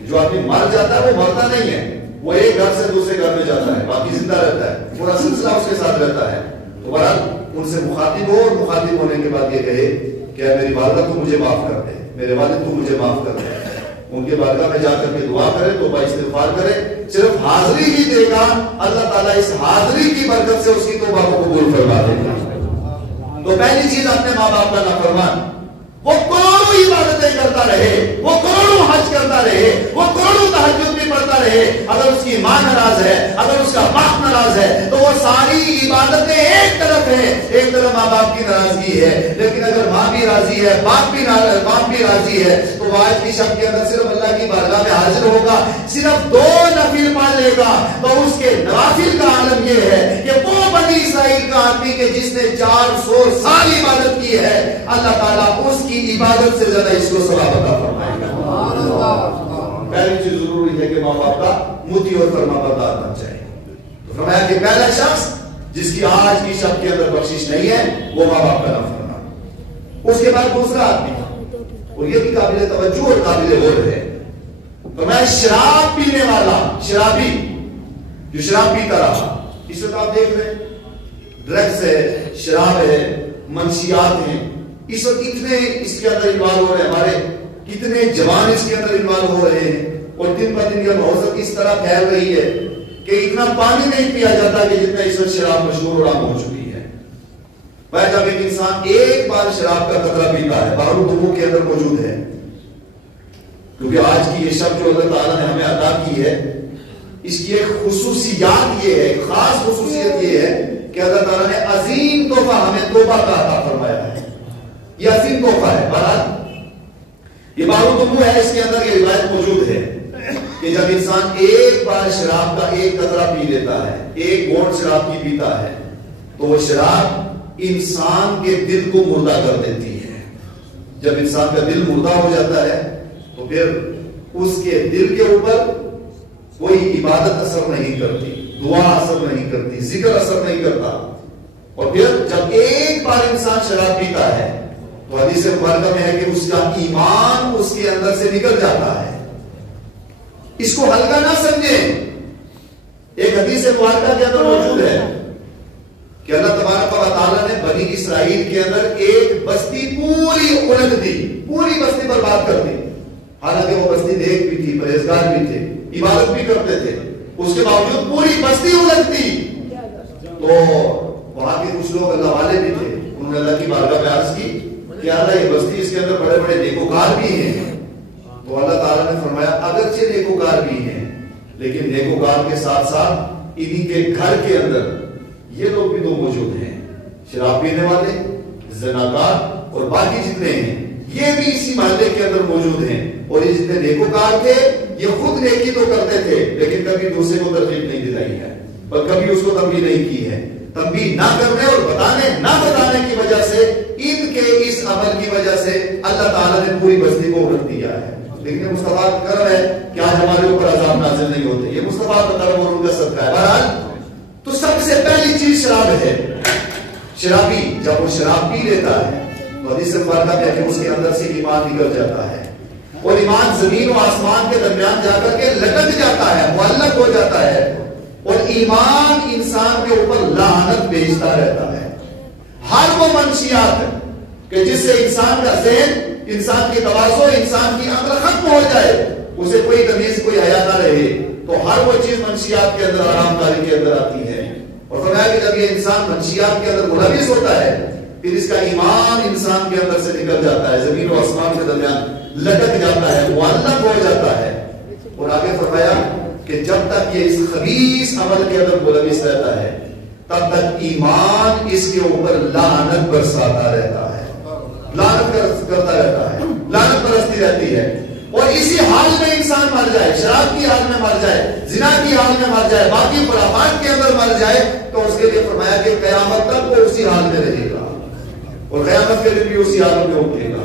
جو آدمی مر جاتا ہے وہ مرتا نہیں ہے, وہ ایک گھر سے دوسرے گھر میں جاتا ہے, باقی زندہ رہتا ہے, پورا سلسلہ اس کے ساتھ رہتا ہے. تو بہرحال ان سے مخاطب ہو اور مخاطب ہونے کے بعد یہ کہے کہ میری والدہ تو مجھے معاف کر دے, میرے والد تو مجھے معاف کر دے. ان کے بارگاہ میں جا کر کے دعا کرے, توبہ استغفار کرے, صرف حاضری ہی دے گا, اللہ تعالیٰ اس حاضری کی برکت سے اس کی توبہ کو قبول فرما دے گا. تو پہلی چیز اپنے ماں باپ کا نافرمان, وہ کروڑوں عبادتیں کرتا رہے, وہ کروڑوں حج کرتا رہے, وہ کروڑوں تہجد بھی پڑھتا رہے, اگر اس کی ماں ناراض ہے, اگر اس کا باپ ناراض ہے تو وہ ساری عبادتیں ایک طرف ہیں, ایک طرف ماں باپ کی ناراضگی ہے. لیکن اگر ماں بھی راضی ہے, باپ بھی راضی ہے تو وہ آج کی شب کے اندر صرف اللہ کی بارگاہ میں حاضر ہوگا, صرف 2 نفل پڑھ لے گا, تو اس کے نوافل کا عالم یہ ہے کہ وہ بنی اسرائیل کا آدمی کہ جس نے 400 سال عبادت کی ہے, اللہ تعالیٰ اس کی عبادت سے زیادہ اس کو ثواب عطا فرمائے گا. پہلی چیز ضروری ہے کہ ماں باپ کا مطیع اور فرما بردار بن جائے. تو فرمایا کہ پہلا شخص جس کی آج کی شب کے اندر بخشش نہیں ہے وہ ماں باپ کا نافرمان. اس کے بعد دوسرا آدمی, اور یہ بھی قابل توجہ اور قابل غور ہے, فرمایا شراب پینے والا, شرابی. جو شراب پیتا رہا. اس وقت آپ دیکھ رہے ہیں ڈرگس ہے, شراب ہے, منشیات ہیں, اس وقت اتنے اس کے اندر انوالو ہو رہے ہیں, ہمارے کتنے جوان اس کے اندر انوالو ہو رہے ہیں, اور دن پر دن یہ بہت اس طرح پھیل رہی ہے کہ اتنا پانی نہیں پیا جاتا کہ جتنا اس وقت شراب مشہور اور عام ہو چکی ہے. بھائی جب ایک انسان ایک بار شراب کا قطرہ پیتا ہے, بارود دموں کے اندر موجود ہے, کیونکہ آج کی یہ شب جو اللہ تعالیٰ نے ہمیں عطا کی ہے, اس کی ایک خصوصیات یہ ہے, ایک خاص خصوصیت یہ ہے کہ اللہ تعالیٰ نے عظیم تحفہ ہمیں توبہ کا عطا فرمایا ہے. یہ عظیم تحفہ ہے. بہرحال یہ بارود دموں ہے, اس کے اندر یہ روایت موجود ہے کہ جب انسان ایک بار شراب کا ایک قطرہ پی لیتا ہے, ایک گھونٹ شراب کی پیتا ہے, تو وہ شراب انسان کے دل کو مردہ کر دیتی ہے. جب انسان کا دل مردہ ہو جاتا ہے تو پھر اس کے دل کے اوپر کوئی عبادت اثر نہیں کرتی, دعا اثر نہیں کرتی, ذکر اثر نہیں کرتا. اور پھر جب ایک بار انسان شراب پیتا ہے تو حدیث مبارکہ میں ہے کہ اس کا ایمان اس کے اندر سے نکل جاتا ہے. اس کو ہلکا نہ سمجھیں. ایک حدیث مبارکہ کے اندر موجود ہے کہ اللہ تبارک و تعالیٰ نے بنی اسرائیل کے اندر ایک بستی پوری الٹ دی, پوری بستی برباد کر دی. حالانکہ وہ بستی نیک بھی تھی, پرہیزگار بھی تھے, عبادت بھی کرتے تھے, اس کے باوجود پوری بستی الٹ دی. تو وہاں کے کچھ لوگ اللہ والے بھی تھے, انہوں نے اللہ کی بارگاہ میں عرض کی کہ اللہ یہ بستی, اس کے اندر بڑے بڑے نیکوکار بھی ہیں. تو اللہ تعالیٰ نے فرمایا اگرچہ نیکوکار بھی ہیں, لیکن نیکوکار کے ساتھ ساتھ انہی کے گھر کے اندر یہ لوگ بھی تو موجود ہیں, شراب پینے والے, زناکار اور باقی جتنے ہیں یہ بھی اسی محلے کے اندر موجود ہیں. اور یہ جتنے نیکوکار تھے یہ خود نیکی تو کرتے تھے, لیکن کبھی دوسرے کو ترغیب نہیں دلائی ہے, اور کبھی اس کو تنبیہ نہیں کی ہے. تنبیہ نہ کرنے اور نہ بتانے کی وجہ سے, ان کے اس عمل کی وجہ سے اللہ تعالیٰ نے پوری بستی کو الٹ دیا ہے. لیکن مصطفیٰ کا کرم ہے کہ آج ہمارے اوپر عذاب نازل نہیں ہوتے, یہ مصطفیٰ کا کرم اور ان کا صدقہ ہے. بہرحال تو سب سے پہلی چیز شراب ہے. شرابی جب وہ شراب پی لیتا ہے تو حدیث مبارکہ ہے کہ اس کے اندر سے ایمان نکل جاتا ہے, اور ایمان زمین و آسمان کے درمیان جا کر کے لٹک جاتا ہے, معلق ہو جاتا ہے, اور ایمان انسان کے اوپر لعنت بھیجتا رہتا ہے. ہر وہ منشیات کہ جس سے انسان کا ذہن, انسان کی تواضع, انسان کی عقل ختم ہو جائے, اسے کوئی تمیز کوئی حیا نہ رہے, تو ہر وہ چیز منشیات کے اندر, آرام داری کے اندر آتی ہے. اور فرمایا کہ جب یہ انسان منشیات کے اندر ملوث ہوتا ہے پھر اس کا ایمان انسان کے اندر سے نکل جاتا ہے, زمین و آسمان کے درمیان لٹک جاتا ہے, معلق ہو جاتا ہے. اور آگے فرمایا کہ جب تک یہ اس خبیث عمل کے اندر ملوث رہتا ہے تب تک ایمان اس کے اوپر لعنت برساتا رہتا ہے, لعنت کرتا رہتا ہے, لعنت برستی رہتی ہے. اور اسی حال میں انسان مر جائے, شراب کی حال میں مر جائے, زنا کی حال میں مر جائے, باقی خرافات کے اندر مر جائے, تو اس کے لیے فرمایا کہ قیامت تک وہ اسی حال میں رہے گا, اور قیامت کے دن بھی اسی حالت میں اٹھے گا.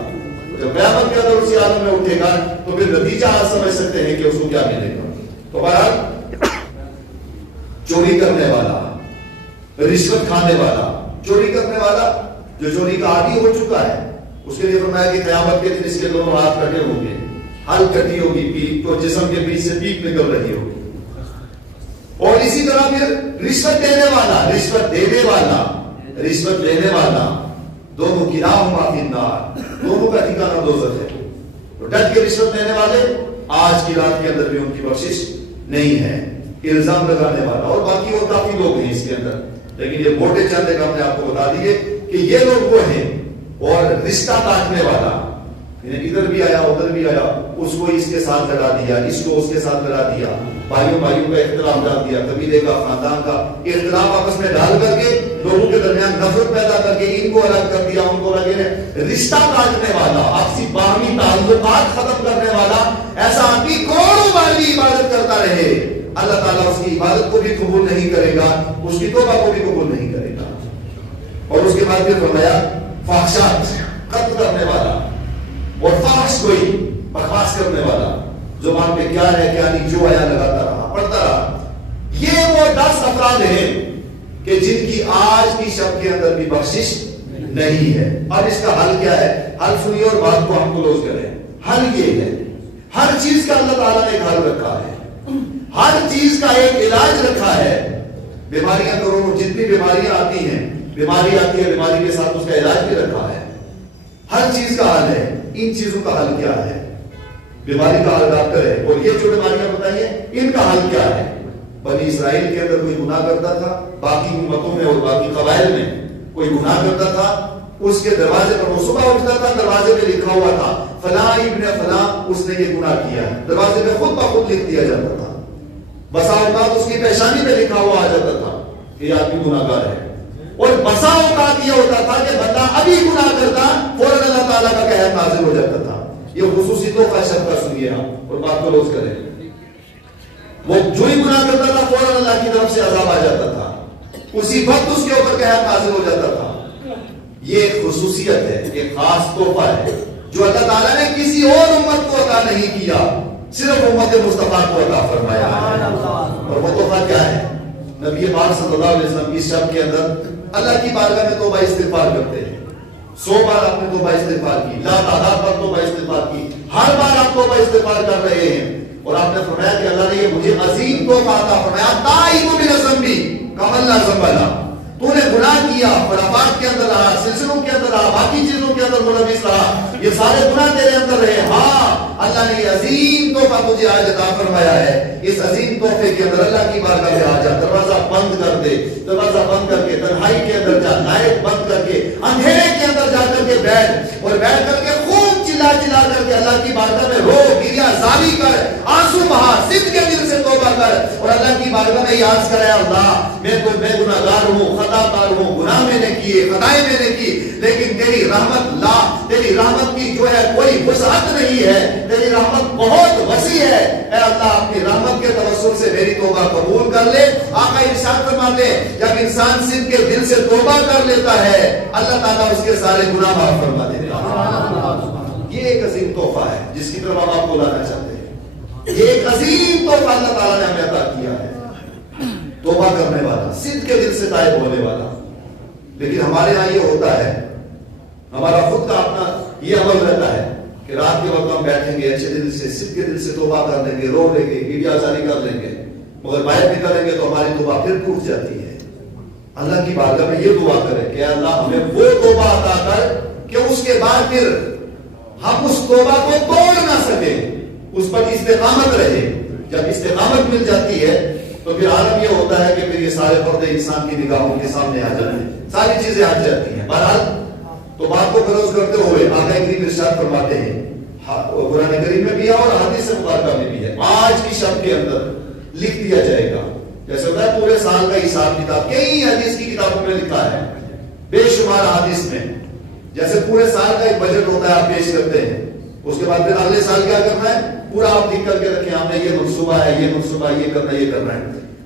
جب قیامت کے اندر اسی حالت میں اٹھے گا تو پھر نتیجہ آپ سمجھ سکتے ہیں کہ اس کو کیا ملے گا. تو بہرحال چوری کرنے والا, رشوت کھانے والا, چوری کرنے والا جو چوری کا عادی ہو چکا ہے, اس کے لیے فرمایا کہ قیامت کے دن اس کے دونوں ہاتھ کٹے ہوں گے, ہل کٹی ہوگی, پیپ تو جسم کے بیچ سے پیپ نکل رہی ہوگی. اور اسی طرح پھر رشوت دینے والا, رشوت دینے والا, رشوت لینے والا, دونوں کلاہما فی النار, دونوں کا ٹھکانہ دوزخ ہے. تو ڈٹ کے رشوت لینے والے آج کی رات کے اندر بھی ان کی بخشش نہیں ہے. الزام لگانے والا اور باقی اور کافی لوگ ہیں اس کے اندر, لیکن یہ موٹے چند کا ہم نے آپ کو بتا دیے کہ یہ لوگ وہ ہیں. اور رشتہ کاٹنے والا, ادھر بھی آیا ادھر بھی آیا, اس کو اس کے ساتھ لڑا دیا, اس کو اس کے ساتھ لڑا دیا, بھائیوں کا اختلاف ڈال دیا, قبیلے کا, خاندان کا اختلاف آپس میں ڈال کر کے لوگوں کے درمیان نفرت پیدا کر کے ان کو الگ کر دیا, ان کو الگ. رشتہ کاٹنے والا, آپسی باہمی تعلقات ختم کرنے والا ایسا آدمی کروڑوں بار بھی عبادت کرتا رہے, اللہ تعالیٰ اس کی عبادت کو بھی قبول نہیں کرے گا, اس کی توبہ کو بھی قبول نہیں کرے گا. اور اس کے بعد پھر فرمایا فحشات, قتل کرنے والا, اور فحش کوئی بکواس کرنے والا, زبان پہ کیا ہے کیا نہیں جو آیا لگاتا رہا, پڑھتا رہا. یہ وہ 10 افراد ہیں کہ جن کی آج کی شب کے اندر بھی بخشش نہیں ہے. اب اس کا حل کیا ہے؟ حل سنیے اور بات کو ہم کلوز کریں. حل یہ ہے, ہر چیز کا اللہ تعالیٰ نے ایک حل رکھا ہے. ہر چیز کا ایک علاج رکھا ہے. بیماریاں کروڑوں، جتنی بیماریاں آتی ہیں، بیماری آتی ہے، بیماری کے ساتھ اس کا علاج بھی رکھا ہے. ہر چیز کا حل ہے. ان چیزوں کا حل کیا ہے؟ بیماری کا حل ڈاکٹر ہے. اور یہ جو بیماریاں بتائیے ان کا حل کیا ہے؟ بنی اسرائیل کے اندر کوئی گناہ کرتا تھا، باقی امتوں میں اور باقی قبائل میں کوئی گناہ کرتا تھا، اس کے دروازے پر وہ صبح اٹھتا تھا، دروازے پہ لکھا ہوا تھا فلاں ابن فلاں اس نے یہ گناہ کیا ہے. دروازے پہ خود بخود لکھ دیا جاتا تھا. بسا اوقات اس کی پیشانی پہ لکھا ہوا آ جاتا تھا کہ یہ آدمی گناہ گار ہے. اور بسا اوقات یہ ہوتا تھا کہ بندہ ابھی گناہ کرتا فوراً اللہ تعالیٰ کا قہر نازل ہو جاتا تھا. یہ خصوصی تحفہ شب کا سنیے آپ اور بات کو روز کریں. وہ جو ہی گناہ کرتا تھا فوراً اللہ کی طرف سے عذاب آ جاتا تھا، اسی وقت اس کے اوپر قہر نازل ہو جاتا تھا. یہ ایک خصوصیت ہے، ایک خاص تحفہ ہے جو اللہ تعالیٰ نے کسی اور امت کو عطا نہیں کیا، صرف امت مصطفیٰ کو عطا فرمایا ہے. اور وہ تحفہ کیا ہے؟ نبی پاک صلی اللہ علیہ وسلم کی شب کے اندر اللہ کی بارگاہ میں توبہ استغفار کرتے ہیں. 100 بار آپ نے توبہ استغفار کی، لا تعداد پر توبہ استغفار کی، ہر بار آپ توبہ استغفار کر رہے ہیں. اور آپ نے فرمایا کہ اللہ نے یہ مجھے عظیم تحفہ عطا فرمایا، تائب من الذنب کمن لا ذنب لہ. تو نے گناہ کیا، خرافات کے اندر رہا، سلسلوں کے اندر رہا، باقی چیزوں کے اندر ملوث رہا، یہ سارے گناہ تیرے اندر رہے. ہاں اللہ نے یہ عظیم تحفہ تجھے آج عطا فرمایا ہے. اس عظیم تحفے کے اندر اللہ کی بارگاہ میں آ جا، دروازہ بند کر دے، دروازہ بند کر کے تنہائی کے اندر جا، لائٹ بند کر کے اندھیرے کے اندر جا کر کے بیٹھ، اور بیٹھ کر کے خوب چلا چلا کر کے اللہ کی بارگاہ میں رو، گریا زاری کر، آنسو بہا، صدق کے دل سے توبہ کر، اور اللہ کی بارگاہ میں یاد کرے اللہ میں گناہگار ہوں، خطا کار ہوں، گناہ میں نے کیے، خطائیں میں نے کی، لیکن تیری رحمت لا، تیری رحمت کی جو ہے کوئی وسعت نہیں ہے، تیری رحمت بہت وسیع ہے. اے اللہ اپنی رحمت کے توسل سے میری توبہ قبول کر لے. آقا ارشاد فرماتے ہیں جب انسان صدق کے دل سے توبہ کر لیتا ہے اللہ تعالیٰ اس کے سارے گناہ معاف فرما دیتا ہے. یہ ایک عظیم تحفہ ہے جس کی طرف آپ کو لانا چاہتے ہیں. یہ ایک عظیم تحفہ اللہ تعالیٰ نے ہمیں عطا کیا ہے، توبہ کرنے والا، صدق کے دل سے تائب ہونے والا. لیکن ہمارے ہاں یہ ہوتا ہے، ہمارا خود کا اپنا یہ عمل رہتا ہے کہ رات کے وقت ہم بیٹھیں گے، اچھے دل سے، صدق کے دل سے توبہ کر لیں گے، رو لیں گے، گیڑیا جاری کر لیں گے، مگر باہر نکلیں گے تو ہماری توبہ پھر ٹوٹ جاتی ہے. اللہ کی بارگاہ میں یہ دعا کریں کہ اللہ ہمیں وہ توبہ عطا کر کہ اس کے بعد پھر ہم اس توبہ کو توڑ نہ سکیں، اس پر استقامت رہے. جب استقامت مل جاتی ہے تو پھر عالم یہ ہوتا ہے کہ پھر یہ سارے پردے انسان کی نگاہوں کے سامنے آ جاتے ہیں، ساری چیزیں ہٹ جاتی ہیں. بہرحال تو بات کو کلوز کرتے ہوئے آقا کریم ارشاد فرماتے ہیں، قرآن کریم میں بھی ہے اور حدیث مبارکہ میں بھی ہے، آج کی شب کے اندر لکھ دیا جائے گا. جیسے ہوتا ہے پورے سال کا حساب کتاب کئی حدیث کی کتابوں میں لکھا ہے، بے شمار حدیث میں. جیسے پورے سال کا ایک بجٹ ہوتا ہے آپ پیش کرتے ہیں، اس کے بعد پھر اگلے سال کیا کرنا ہے پورا آپ لکھ کر کے رکھیں، ہم نے یہ منصوبہ ہے، یہ منصوبہ، یہ کرنا ہے، یہ کرنا ہے.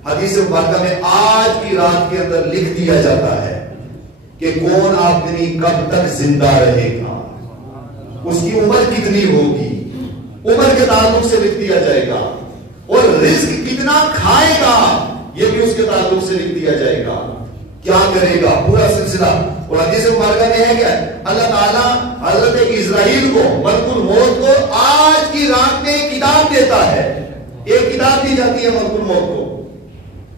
حدیث مبارکہ میں آج کی رات کے اندر لکھ دیا جاتا ہے کہ کون آدمی کب تک زندہ رہے گا، اس کی عمر کتنی ہوگی، عمر کے تعلق سے لکھ دیا جائے گا، اور رزق کتنا کھائے گا یہ بھی اس کے تعلق سے لکھ دیا جائے گا، کیا کرے گا، پورا سلسلہ. اور حدیث مبارکہ میں ہے کیا اللہ تعالیٰ حضرت اسرائیل کو، ملک الموت کو آج کی رات میں ایک کتاب دیتا ہے، ایک کتاب دی جاتی ہے ملک الموت کو.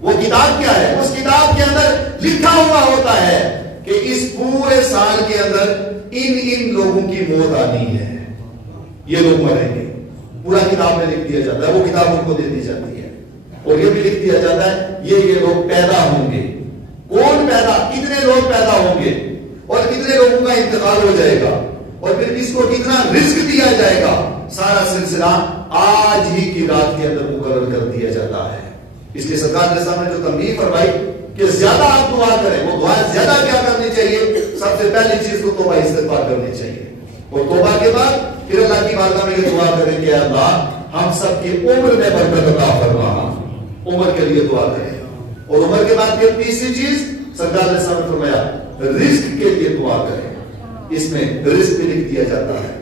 وہ کتاب کیا ہے؟ اس کتاب کے اندر لکھا ہوا ہوتا ہے کہ اس پورے سال کے اندر ان لوگوں کی موت آنی ہے، یہ لوگ مریں گے. پورا کتاب میں لکھ دیا جاتا ہے، وہ کتاب ان کو دے دی جاتی ہے، اور یہ بھی لکھ دیا جاتا ہے یہ لوگ پیدا ہوں گے، کون پیدا، کتنے لوگ پیدا ہوں گے، اور کتنے لوگوں کا انتقال ہو جائے گا، اور پھر کس کو کتنا رزق دیا جائے گا. سارا سلسلہ آج ہی کی رات کے اندر مقرر کر دیا جاتا ہے. اس لیے سرکار نے سامنے جو تنبیہ فرمائی کہ زیادہ آپ دعا کریں، وہ دعا زیادہ کیا کرنی چاہیے؟ سب سے پہلی چیز تو توبہ استغفار کرنی چاہیے، اور توبہ کے بعد پھر اللہ کی بارگاہ میں یہ دعا کریں کہ اللہ ہم سب کی عمر میں برکت عطا فرما. عمر کے لیے دعا کریں، اور عمر کے بعد پھر تیسری چیز سرکار نے سامنے فرمایا رزق کے لیے دعا کریں. اس میں رزق بھی لکھ دیا جاتا ہے.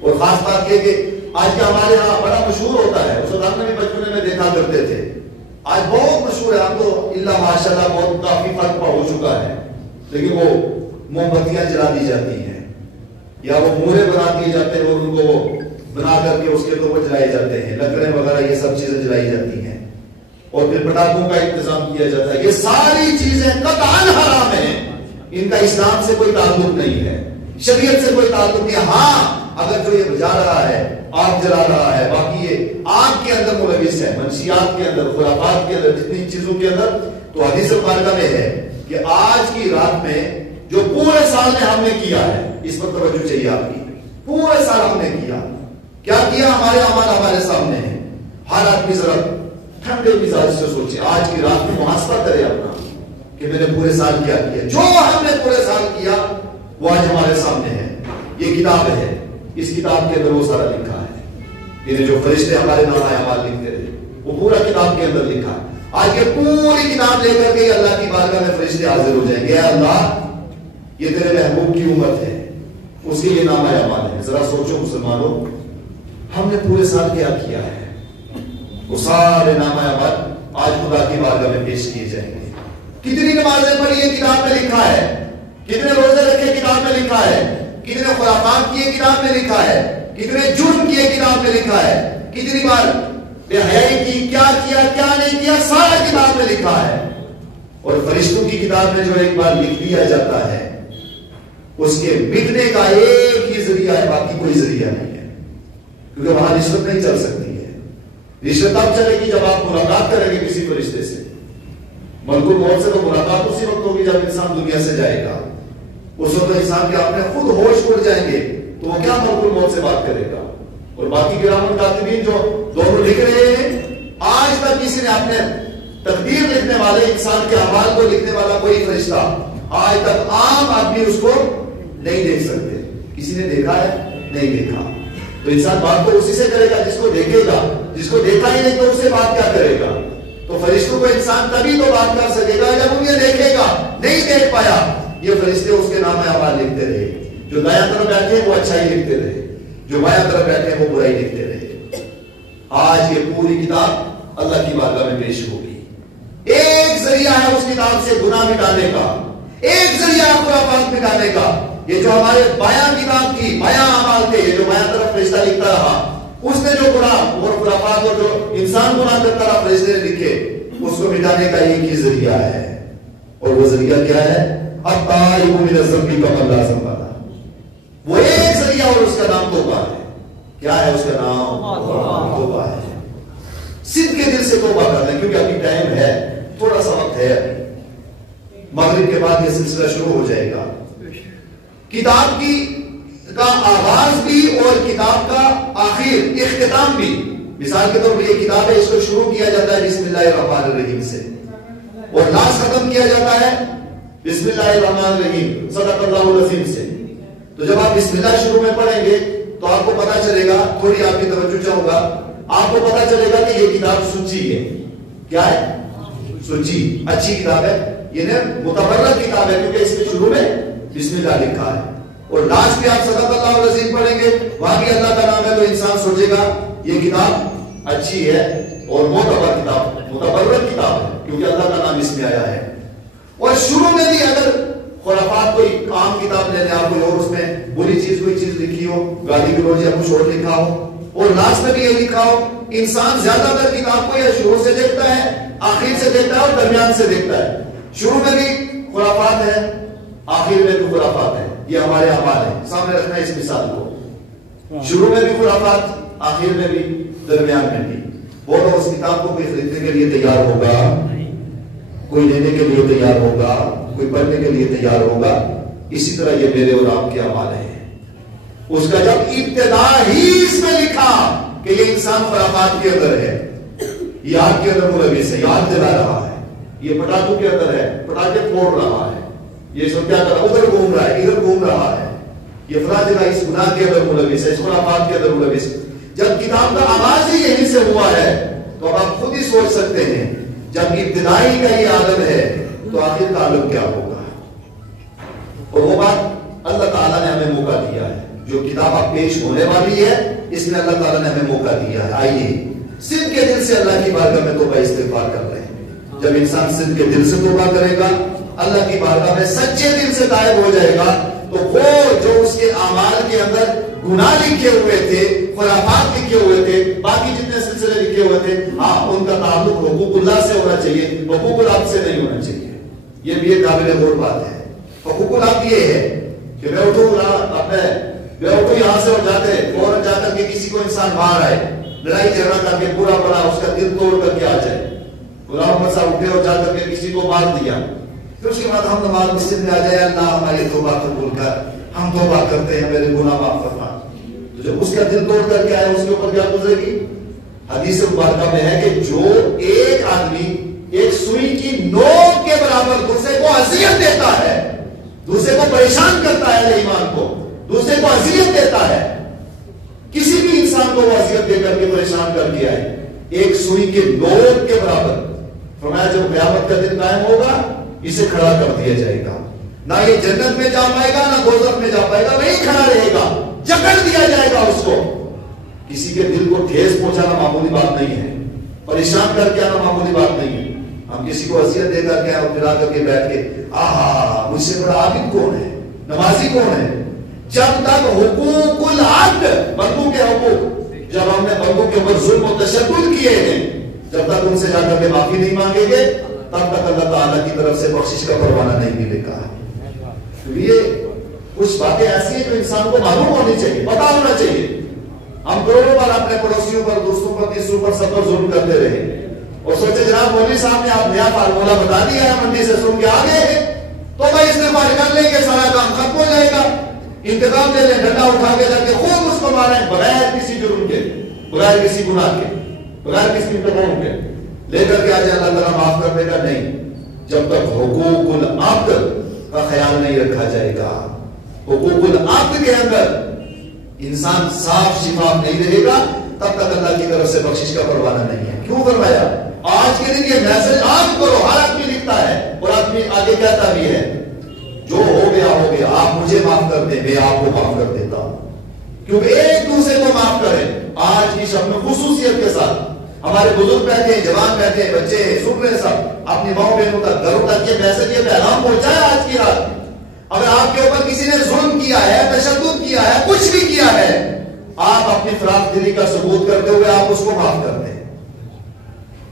اور خاص بات یہ کہ آج کا ہمارے ہاں بڑا مشہور ہوتا ہے، اس وقت ہم نے بھی بچپنے میں دیکھا کرتے تھے، آج بہت مشہور ہے، ہم تو اللہ ماشاءاللہ بہت کافی فرق ہو چکا ہے، لیکن وہ موم بتیاں جلا دی جاتی ہیں یا وہ مورے بنا دیے جاتے ہیں اور ان کو وہ بنا کر کے اس کے تو وہ جلائے جاتے ہیں، لکڑیں وغیرہ یہ سب چیزیں جلائی جاتی ہیں، اور پھر پٹاخوں کا انتظام کیا جاتا ہے. یہ ساری چیزیں قطعاً حرام ہیں، ان کا اسلام سے کوئی تعلق نہیں ہے، شریعت سے کوئی تعلق نہیں ہے. ہاں اگر جو یہ بجا رہا ہے، آگ جلا رہا ہے، باقی یہ آگ کے اندر ملوث ہے، منشیات کے اندر، خرافات کے اندر، جتنی چیزوں کے اندر، تو حدیث مبارکہ میں ہے کہ آج کی رات میں جو پورے سال میں ہم نے کیا ہے، اس پر توجہ چاہیے آپ کی، پورے سال ہم نے کیا، کیا کیا؟ ہمارے اعمال ہمارے سامنے ہیں. ہر آدمی ذرا ٹھنڈے مزاج سے سوچے، آج کی رات میں محاسبہ کرے اپنا کہ میں نے پورے سال کیا کیا. جو ہم نے پورے سال کیا وہ آج ہمارے سامنے ہے. یہ کتاب ہے، اس کتاب کے اندر وہ سارا لکھا ہے. یہ جو فرشتے ہمارے نامہ اعمال لکھتے تھے وہ پورا کتاب کے اندر لکھا ہے. آج یہ پوری کتاب لے کر کے اللہ کی بارگاہ میں فرشتے حاضر ہو جائیں گے. اے اللہ، یہ تیرے محبوب کی امت ہے، اس کے لیے نامہ اعمال ہے. ذرا سوچو مسلمانوں، ہم نے پورے سال کیا کیا ہے؟ وہ سارے نامہ اعمال آج خدا کی بارگاہ میں پیش کیے جائیں گے. کتنی نمازیں پڑھی یہ کتاب میں لکھا ہے، کتنے روزے رکھے کتاب میں لکھا ہے، کتنے خرافات کیے کتاب میں لکھا ہے، کتنے جرم کیے کتاب میں لکھا ہے، کتنی بار بے حیائی کی، کیا کیا کیا نہیں کیا، سارا کتاب میں لکھا ہے. اور فرشتوں کی کتاب میں جو ایک بار لکھ دیا جاتا ہے، اس کے مٹنے کا ایک ہی ذریعہ ہے، باقی کوئی ذریعہ نہیں ہے. کیونکہ وہاں رشوت نہیں چل سکتی ہے. رشوت تب چلے گی جب آپ ملاقات کریں گے کسی فرشتے سے. ملک الموت سے تو ملاقات اسی وقت ہوگی جب انسان دنیا سے جائے گا. اس وقت انسان کے اپنے خود ہوش اڑ جائیں گے تو وہ کیا ملک الموت سے بات کرے گا. اور باقی کرام کاتبین جو دونوں لکھ رہے ہیں، آج تک کسی نے اپنے تقدیر لکھنے والے انسان کے اعمال کو لکھنے والا کوئی فرشتہ آج تک عام آدمی اس کو نہیں دیکھ سکتے. کسی نے دیکھا ہے؟ نہیں دیکھا. تو انسان بات تو اسی سے کرے گا جس کو دیکھے گا. جس کو دیکھا ہی نہیں تو اس سے بات کیا کرے گا؟ تو فرشتوں کو انسان تبھی تو بات کر سکے گا جب انہیں دیکھے گا. نہیں دیکھ پایا، یہ فرشتے اس کے نام اعمال لکھتے رہے. جو دایاں طرف بیٹھے وہ اچھائی لکھتے رہے، جو بایاں طرف بیٹھے وہ برائی لکھتے رہے. آج یہ پوری کتاب اللہ کی بارگاہ میں پیش ہوگی. ایک ذریعہ ہے اس کتاب سے گناہ مٹانے کا، ایک ذریعہ ہے خرافات مٹانے کا. یہ جو ہمارے بایاں کتاب کی بایاں اعمال تھے، یہ جو بایاں طرف فرشتہ لکھتا رہا، اس نے جو گناہ اور خرافات اور جو انسان گناہ کرتا رہا فرشتے نے لکھے، اس کو مٹانے کا ایک ہی ذریعہ ہے. اور وہ ذریعہ کیا ہے؟ التائب من الذنب کمن لا ذنب له. وہ ایک ذریعہ اور اس کا نام توبہ ہے. کیا ہے اس کا نام؟ توبہ ہے. صدق کے دل سے توبہ کرنا ہے. کیونکہ ابھی ٹائم ہے، تھوڑا سا وقت ہے، مغرب کے بعد یہ سلسلہ شروع ہو جائے گا. کتاب کی کا آغاز بھی اور کتاب کا آخر، اختتام بھی. مثال کے طور پر یہ کتاب ہے، اس کو شروع کیا جاتا ہے بسم اللہ الرحمن الرحیم سے، اور لاسٹ ختم کیا جاتا ہے بسم اللہ الرحمن الرحیم صدق اللہ العظیم سے. تو جب آپ بسم اللہ شروع میں پڑھیں گے تو آپ کو پتا چلے گا، تھوڑی آپ کی توجہ چاہوں گا، آپ کو پتا چلے گا کہ یہ کتاب سچی ہے. کیا ہے؟ سچی، اچھی کتاب ہے. یہ متبرک کتاب ہے کیونکہ اس میں شروع میں بسم اللہ لکھا ہے، اور لاسٹ میں آپ صدق اللہ العظیم پڑھیں گے، وہاں بھی اللہ کا نام ہے. تو انسان سوچے گا یہ کتاب اچھی ہے اور معتبر کتاب، متبرک کتاب ہے کیونکہ اللہ کا نام اس میں آیا ہے. اور شروع میں بھی اگر خرافات کوئی عام کتاب لے لیں آپ، کوئی اور اس میں بری چیز کوئی چیز لکھی ہو، گالی گلوچ یا کچھ اور لکھا ہو، اور لاسٹ میں بھی یہ لکھا ہو، انسان زیادہ تر کتاب کو یا شروع سے دیکھتا ہے، آخر سے دیکھتا ہے اور درمیان سے دیکھتا ہے. شروع میں بھی خرافات ہے، آخر میں بھی خرافات ہے. یہ ہمارے اعمال ہیں، سامنے رکھنا ہے اس مثال کو. شروع میں بھی خرافات، آخر میں بھی، درمیان میں بھی. بولو اس کتاب کو کوئی خریدنے کے لیے تیار ہوگا، کوئی لینے کے لیے تیار ہوگا، کوئی پڑھنے کے لیے تیار ہوگا. اسی طرح یہ میرے اور آپ کے اعمال ہیں. اس کا جب ابتدا ہی اس میں لکھا کہ یہ انسان خرافات کے اندر ہے، یہ آگ کے اندر ملوث ہے، یہ آگ جلا رہا ہے، یہ پٹاخوں کے اندر ہے، پٹاخے پھوڑ رہا ہے، یہ سب کیا کر رہا ہے، ادھر گھوم رہا ہے، ادھر گھوم رہا ہے، یہ فلاں جگہ اس گناہ کے اندر ملوث ہے، اس خرافات کے اندر ملوث ہے. جب کتاب کا آغاز ہی یہیں سے ہوا ہے تو اب آپ خود ہی سوچ سکتے ہیں جب ابتدائی کا یہ عالم ہے تو آخر کا عالم کیا ہوگا. اور وہ بات اللہ تعالیٰ نے ہمیں موقع دیا ہے. جو کتاب اب پیش ہونے والی ہے اس میں اللہ تعالیٰ نے ہمیں موقع دیا ہے. آئیے صدق کے دل سے اللہ کی بارگاہ میں توبہ استغفار کر رہے ہیں. جب انسان صدق کے دل سے توبہ کرے گا، اللہ کی بارگاہ میں سچے دل سے تائب ہو جائے گا، تو وہ جو اس کے اعمال کے اندر گناہ لکھے ہوئے تھے، خرافات لکھے ہوئے تھے، باقی جتنے سلسلے لکھے ہوئے تھے، ہاں ان کا تعلق حقوق اللہ سے ہونا چاہیے، حقوق العبد سے نہیں ہونا چاہیے. یہ بھی ایک قابل غور بات ہے. حقوق العبد یہ ہے کہ میں اٹھوں یہاں سے اور جاتے فوراً جا کر کے کسی کو انسان باہر آئے، لڑائی جھگڑا کر کے برا بڑا اس کا دل توڑ کر کے آ جائے، غلام مسا اٹھے اور جا کر کے کسی کو مار دیا، پھر اس کے بعد ہم نماز مسجد میں آ جائے، اللہ ہماری توبہ قبول کر، ہم توبہ کرتے ہیں، میرے گناہ معاف فرما. تو جب اس کا دل توڑ کر کے آئے اس کے اوپر کیا گزرے گی؟ حدیث مبارکہ میں ہے کہ جو ایک آدمی ایک سوئی کی نوک کے برابر دوسرے کو اذیت دیتا ہے، دوسرے کو پریشان کرتا ہے، ایمان کو دوسرے کو اذیت دیتا ہے، کسی بھی انسان کو وہ اذیت دے کر کے پریشان کر کے آئے ایک سوئی کے نوک کے برابر، فرمایا جب قیامت کا دن قائم ہوگا اسے کھڑا کر دیا جائے گا، نہ یہ جنت میں جا پائے گا نہ دوزخ میں جا پائے گا، وہیں کھڑا رہے گا، جکڑ دیا جائے گا اس کو. کسی کے دل کو ٹھیس پہنچانا معمولی بات نہیں ہے، پریشان کر کے آنا معمولی بات نہیں ہے. ہم کسی کو اذیت دے کر کے اور پھرا کر کے بیٹھ کے آہا مجھ سے بڑا عابد کون ہے، نمازی کون ہے؟ جب تک حقوق العبد، بندوں کے حقوق، جب ہم نے بندوں کے اوپر ظلم و تشدد کیے ہیں، جب تک ان سے جا کر کے معافی نہیں مانگیں گے تب تک اللہ تعالیٰ کی طرف سے بخشش کا پروانہ نہیں ملے گا. یہ کچھ باتیں ایسی ہیں جو انسان کو معلوم ہونی چاہیے، پتا ہونا چاہیے. ہم کروڑوں بار اپنے پڑوسیوں پر، دوستوں پر، تیسروں پر، سب پر ظلم کرتے رہے اور سوچے جناب مولوی صاحب نے آپ نیا فارمولہ بتا دیا ہے، منڈی سے سن کے آ گئے ہیں تو بھائی استعمال کر لیں گے، سارا کام ختم ہو جائے گا. انتقام لے لیں، ڈنڈا اٹھا کے جا کے خوب اس کو ماریں بغیر کسی جرم کے، بغیر کسی گناہ کے، بغیر کسی انتقام کے، لے کر کے آ جائے اللہ تعالیٰ معاف کر دے گا. نہیں، جب تک حقوق العبد کا خیال نہیں رکھا جائے گا، حقوق العبد کے اندر انسان صاف شفاف نہیں رہے گا تب تک اللہ کی طرف سے بخشش کا پروانہ نہیں ہے. کیوں فرمایا؟ آج کے دن یہ میسج آپ کرو، ہر آدمی لکھتا ہے اور آدمی آگے کہتا بھی ہے جو ہو گیا ہو گیا، آپ مجھے معاف کر دیں، میں آپ کو معاف کر دیتا ہوں. کیونکہ ایک دوسرے کو معاف کریں. آج کی شب میں خصوصیت کے ساتھ ہمارے بزرگ بیٹھے ہیں، جوان بیٹھے ہیں، بچے سن رہے ہیں، سب اپنی ماؤں بہنوں تک، گھروں تک یہ میسج، یہ پیغام پہنچایا آج کی رات. اگر آپ کے اوپر کسی نے ظلم کیا ہے، تشدد کیا ہے، کچھ بھی کیا ہے، آپ اپنی فراخ دلی کا ثبوت کرتے ہوئے آپ اس کو معاف کر دیں،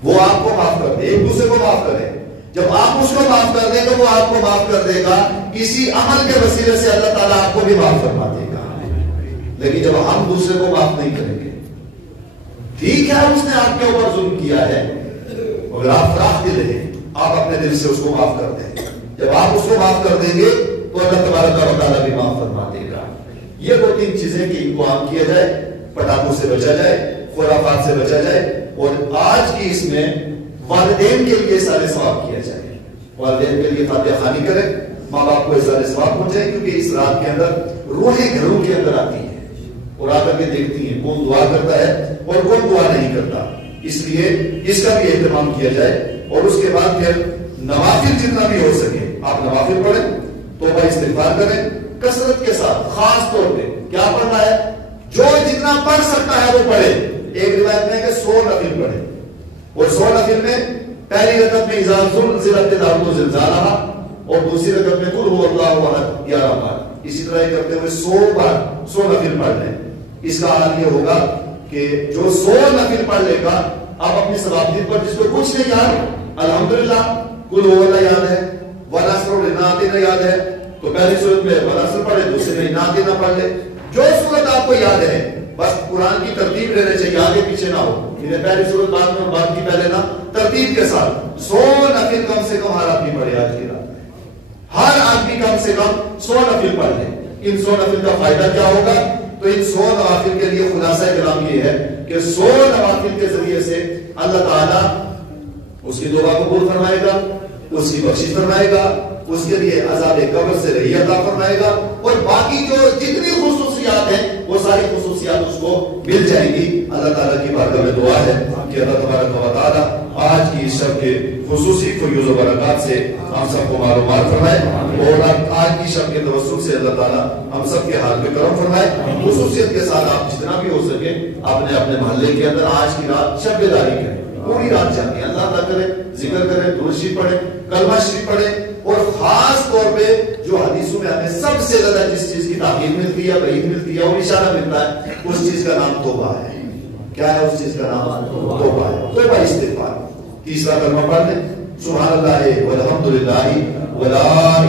وہ آپ کو معاف کر دے، ایک دوسرے کو معاف کریں. جب آپ اس کو معاف کر دیں تو وہ آپ کو معاف کر دے گا، کسی عمل کے وسیلے سے اللہ تعالیٰ آپ کو بھی معاف فرما دے گا. لیکن جب ہم دوسرے کو معاف نہیں کریں گے، ٹھیک ہے اس نے آپ کے اوپر ظلم کیا ہے، اگر آپ فراخ دل ہیں آپ اپنے دل سے اس کو معاف کر دیں. جب آپ اس کو معاف کر دیں گے تو اللہ تبارک و تعالیٰ بھی معاف فرما دے گا. یہ دو تین چیزیں کہ ان کو عام کیا جائے، پٹاخوں سے بچا جائے، خرافات سے بچا جائے، اور آج کی اس میں والدین کے لیے سارے ثواب کیا جائے. والدین کے لیے فاتحہ خوانی کریں، ماں باپ کو سارے ثواب پہنچائیں، کیونکہ اس رات کے اندر روحیں گھروں کے اندر آتی ہیں اور آ کر کے دیکھتی ہیں کون دعا کرتا ہے اور کون دعا نہیں کرتا. اس لیے اس کا بھی اہتمام کیا جائے. اور اس کے بعد پھر نوافل جتنا بھی ہو سکے آپ نوافل پڑھیں، توبہ استغفار کریں کثرت کے ساتھ. خاص طور پہ کیا پڑھنا ہے؟ جو جتنا پڑھ سکتا ہے وہ پڑھے. ایک روایت میں ہے کہ 100 نفل پڑھے، اور 100 نفل میں پہلی رکعت میں اذا زلزلت الارض زلزالہا اور دوسری رکعت میں قل هو اللہ احد 11 بار. اسی طرح کرتے ہوئے 100 بار 100 نفل پڑھ لیں. اس کا حال یہ ہوگا کہ جو 100 نفل پڑھ لے گا، آپ اپنی ثوابدید پر جس کو کچھ نہیں یاد، الحمدللہ قل هو اللہ یاد ہے، والعصر والناطق یاد ہے تو پہلی صورت میں والعصر پڑھے، دوسری میں ناطق نہ پڑھ لے. جو صورت آپ کو یاد ہے بس قرآن کی ترتیب لینے چاہیے، آگے پیچھے نہ ہو. پہلی صورت بعد میں، بعد کی پہلے نہ، ترتیب کے ساتھ. 100 نفل کم سے کم ہر آدمی پڑھے. آج کی رات ہر آدمی کم سے کم 100 نفل پڑھ لے. ان 100 نفل کا فائدہ کیا ہوگا؟ تو ان 100 نوافل کے لیے خلاصہ کلام یہ ہے کہ 100 نوافل کے ذریعے سے اللہ تعالیٰ اس کی دعا قبول فرمائے گا، اس کی بخشش فرمائے گا، اس کے لیے عذاب قبر سے رہی عطا فرمائے گا، اور باقی جو جتنی خصوصیات ہیں وہ ساری خصوصیات اس کو مل جائیں گی. اللہ تعالیٰ کی بارگاہ میں دعا ہے کہ اللہ تبارک و تعالیٰ آج کی اس شب کے خصوصی فیوز و برکات سے ہم سب کو معلومات فرمائے، اور آج کی شب کے توسل سے اللہ تعالیٰ ہم سب کے حال پہ کرم فرمائے. خصوصیت کے ساتھ آپ جتنا بھی ہو سکے اپنے اپنے محلے کے اندر آج کی رات شب بیداری کریں، پوری رات جاگیں، اللہ تعالیٰ کریں، ذکر کریں، درود شریف پڑھیں، کلمہ شریف پڑھیں، اور خاص طور پہ جو حدیثوں میں ہمیں سب سے زیادہ جس چیز کی تاکید ملتی ہے، بعید ملتی ہے اور اشارہ ملتا ہے، اس چیز کا نام توبہ ہے. کیا ہے اس چیز کا نام؟ توبہ ہے. توبہ استغفار. تیسرا کلمہ پڑھ لیں، سبحان اللہ والحمد للہ ولا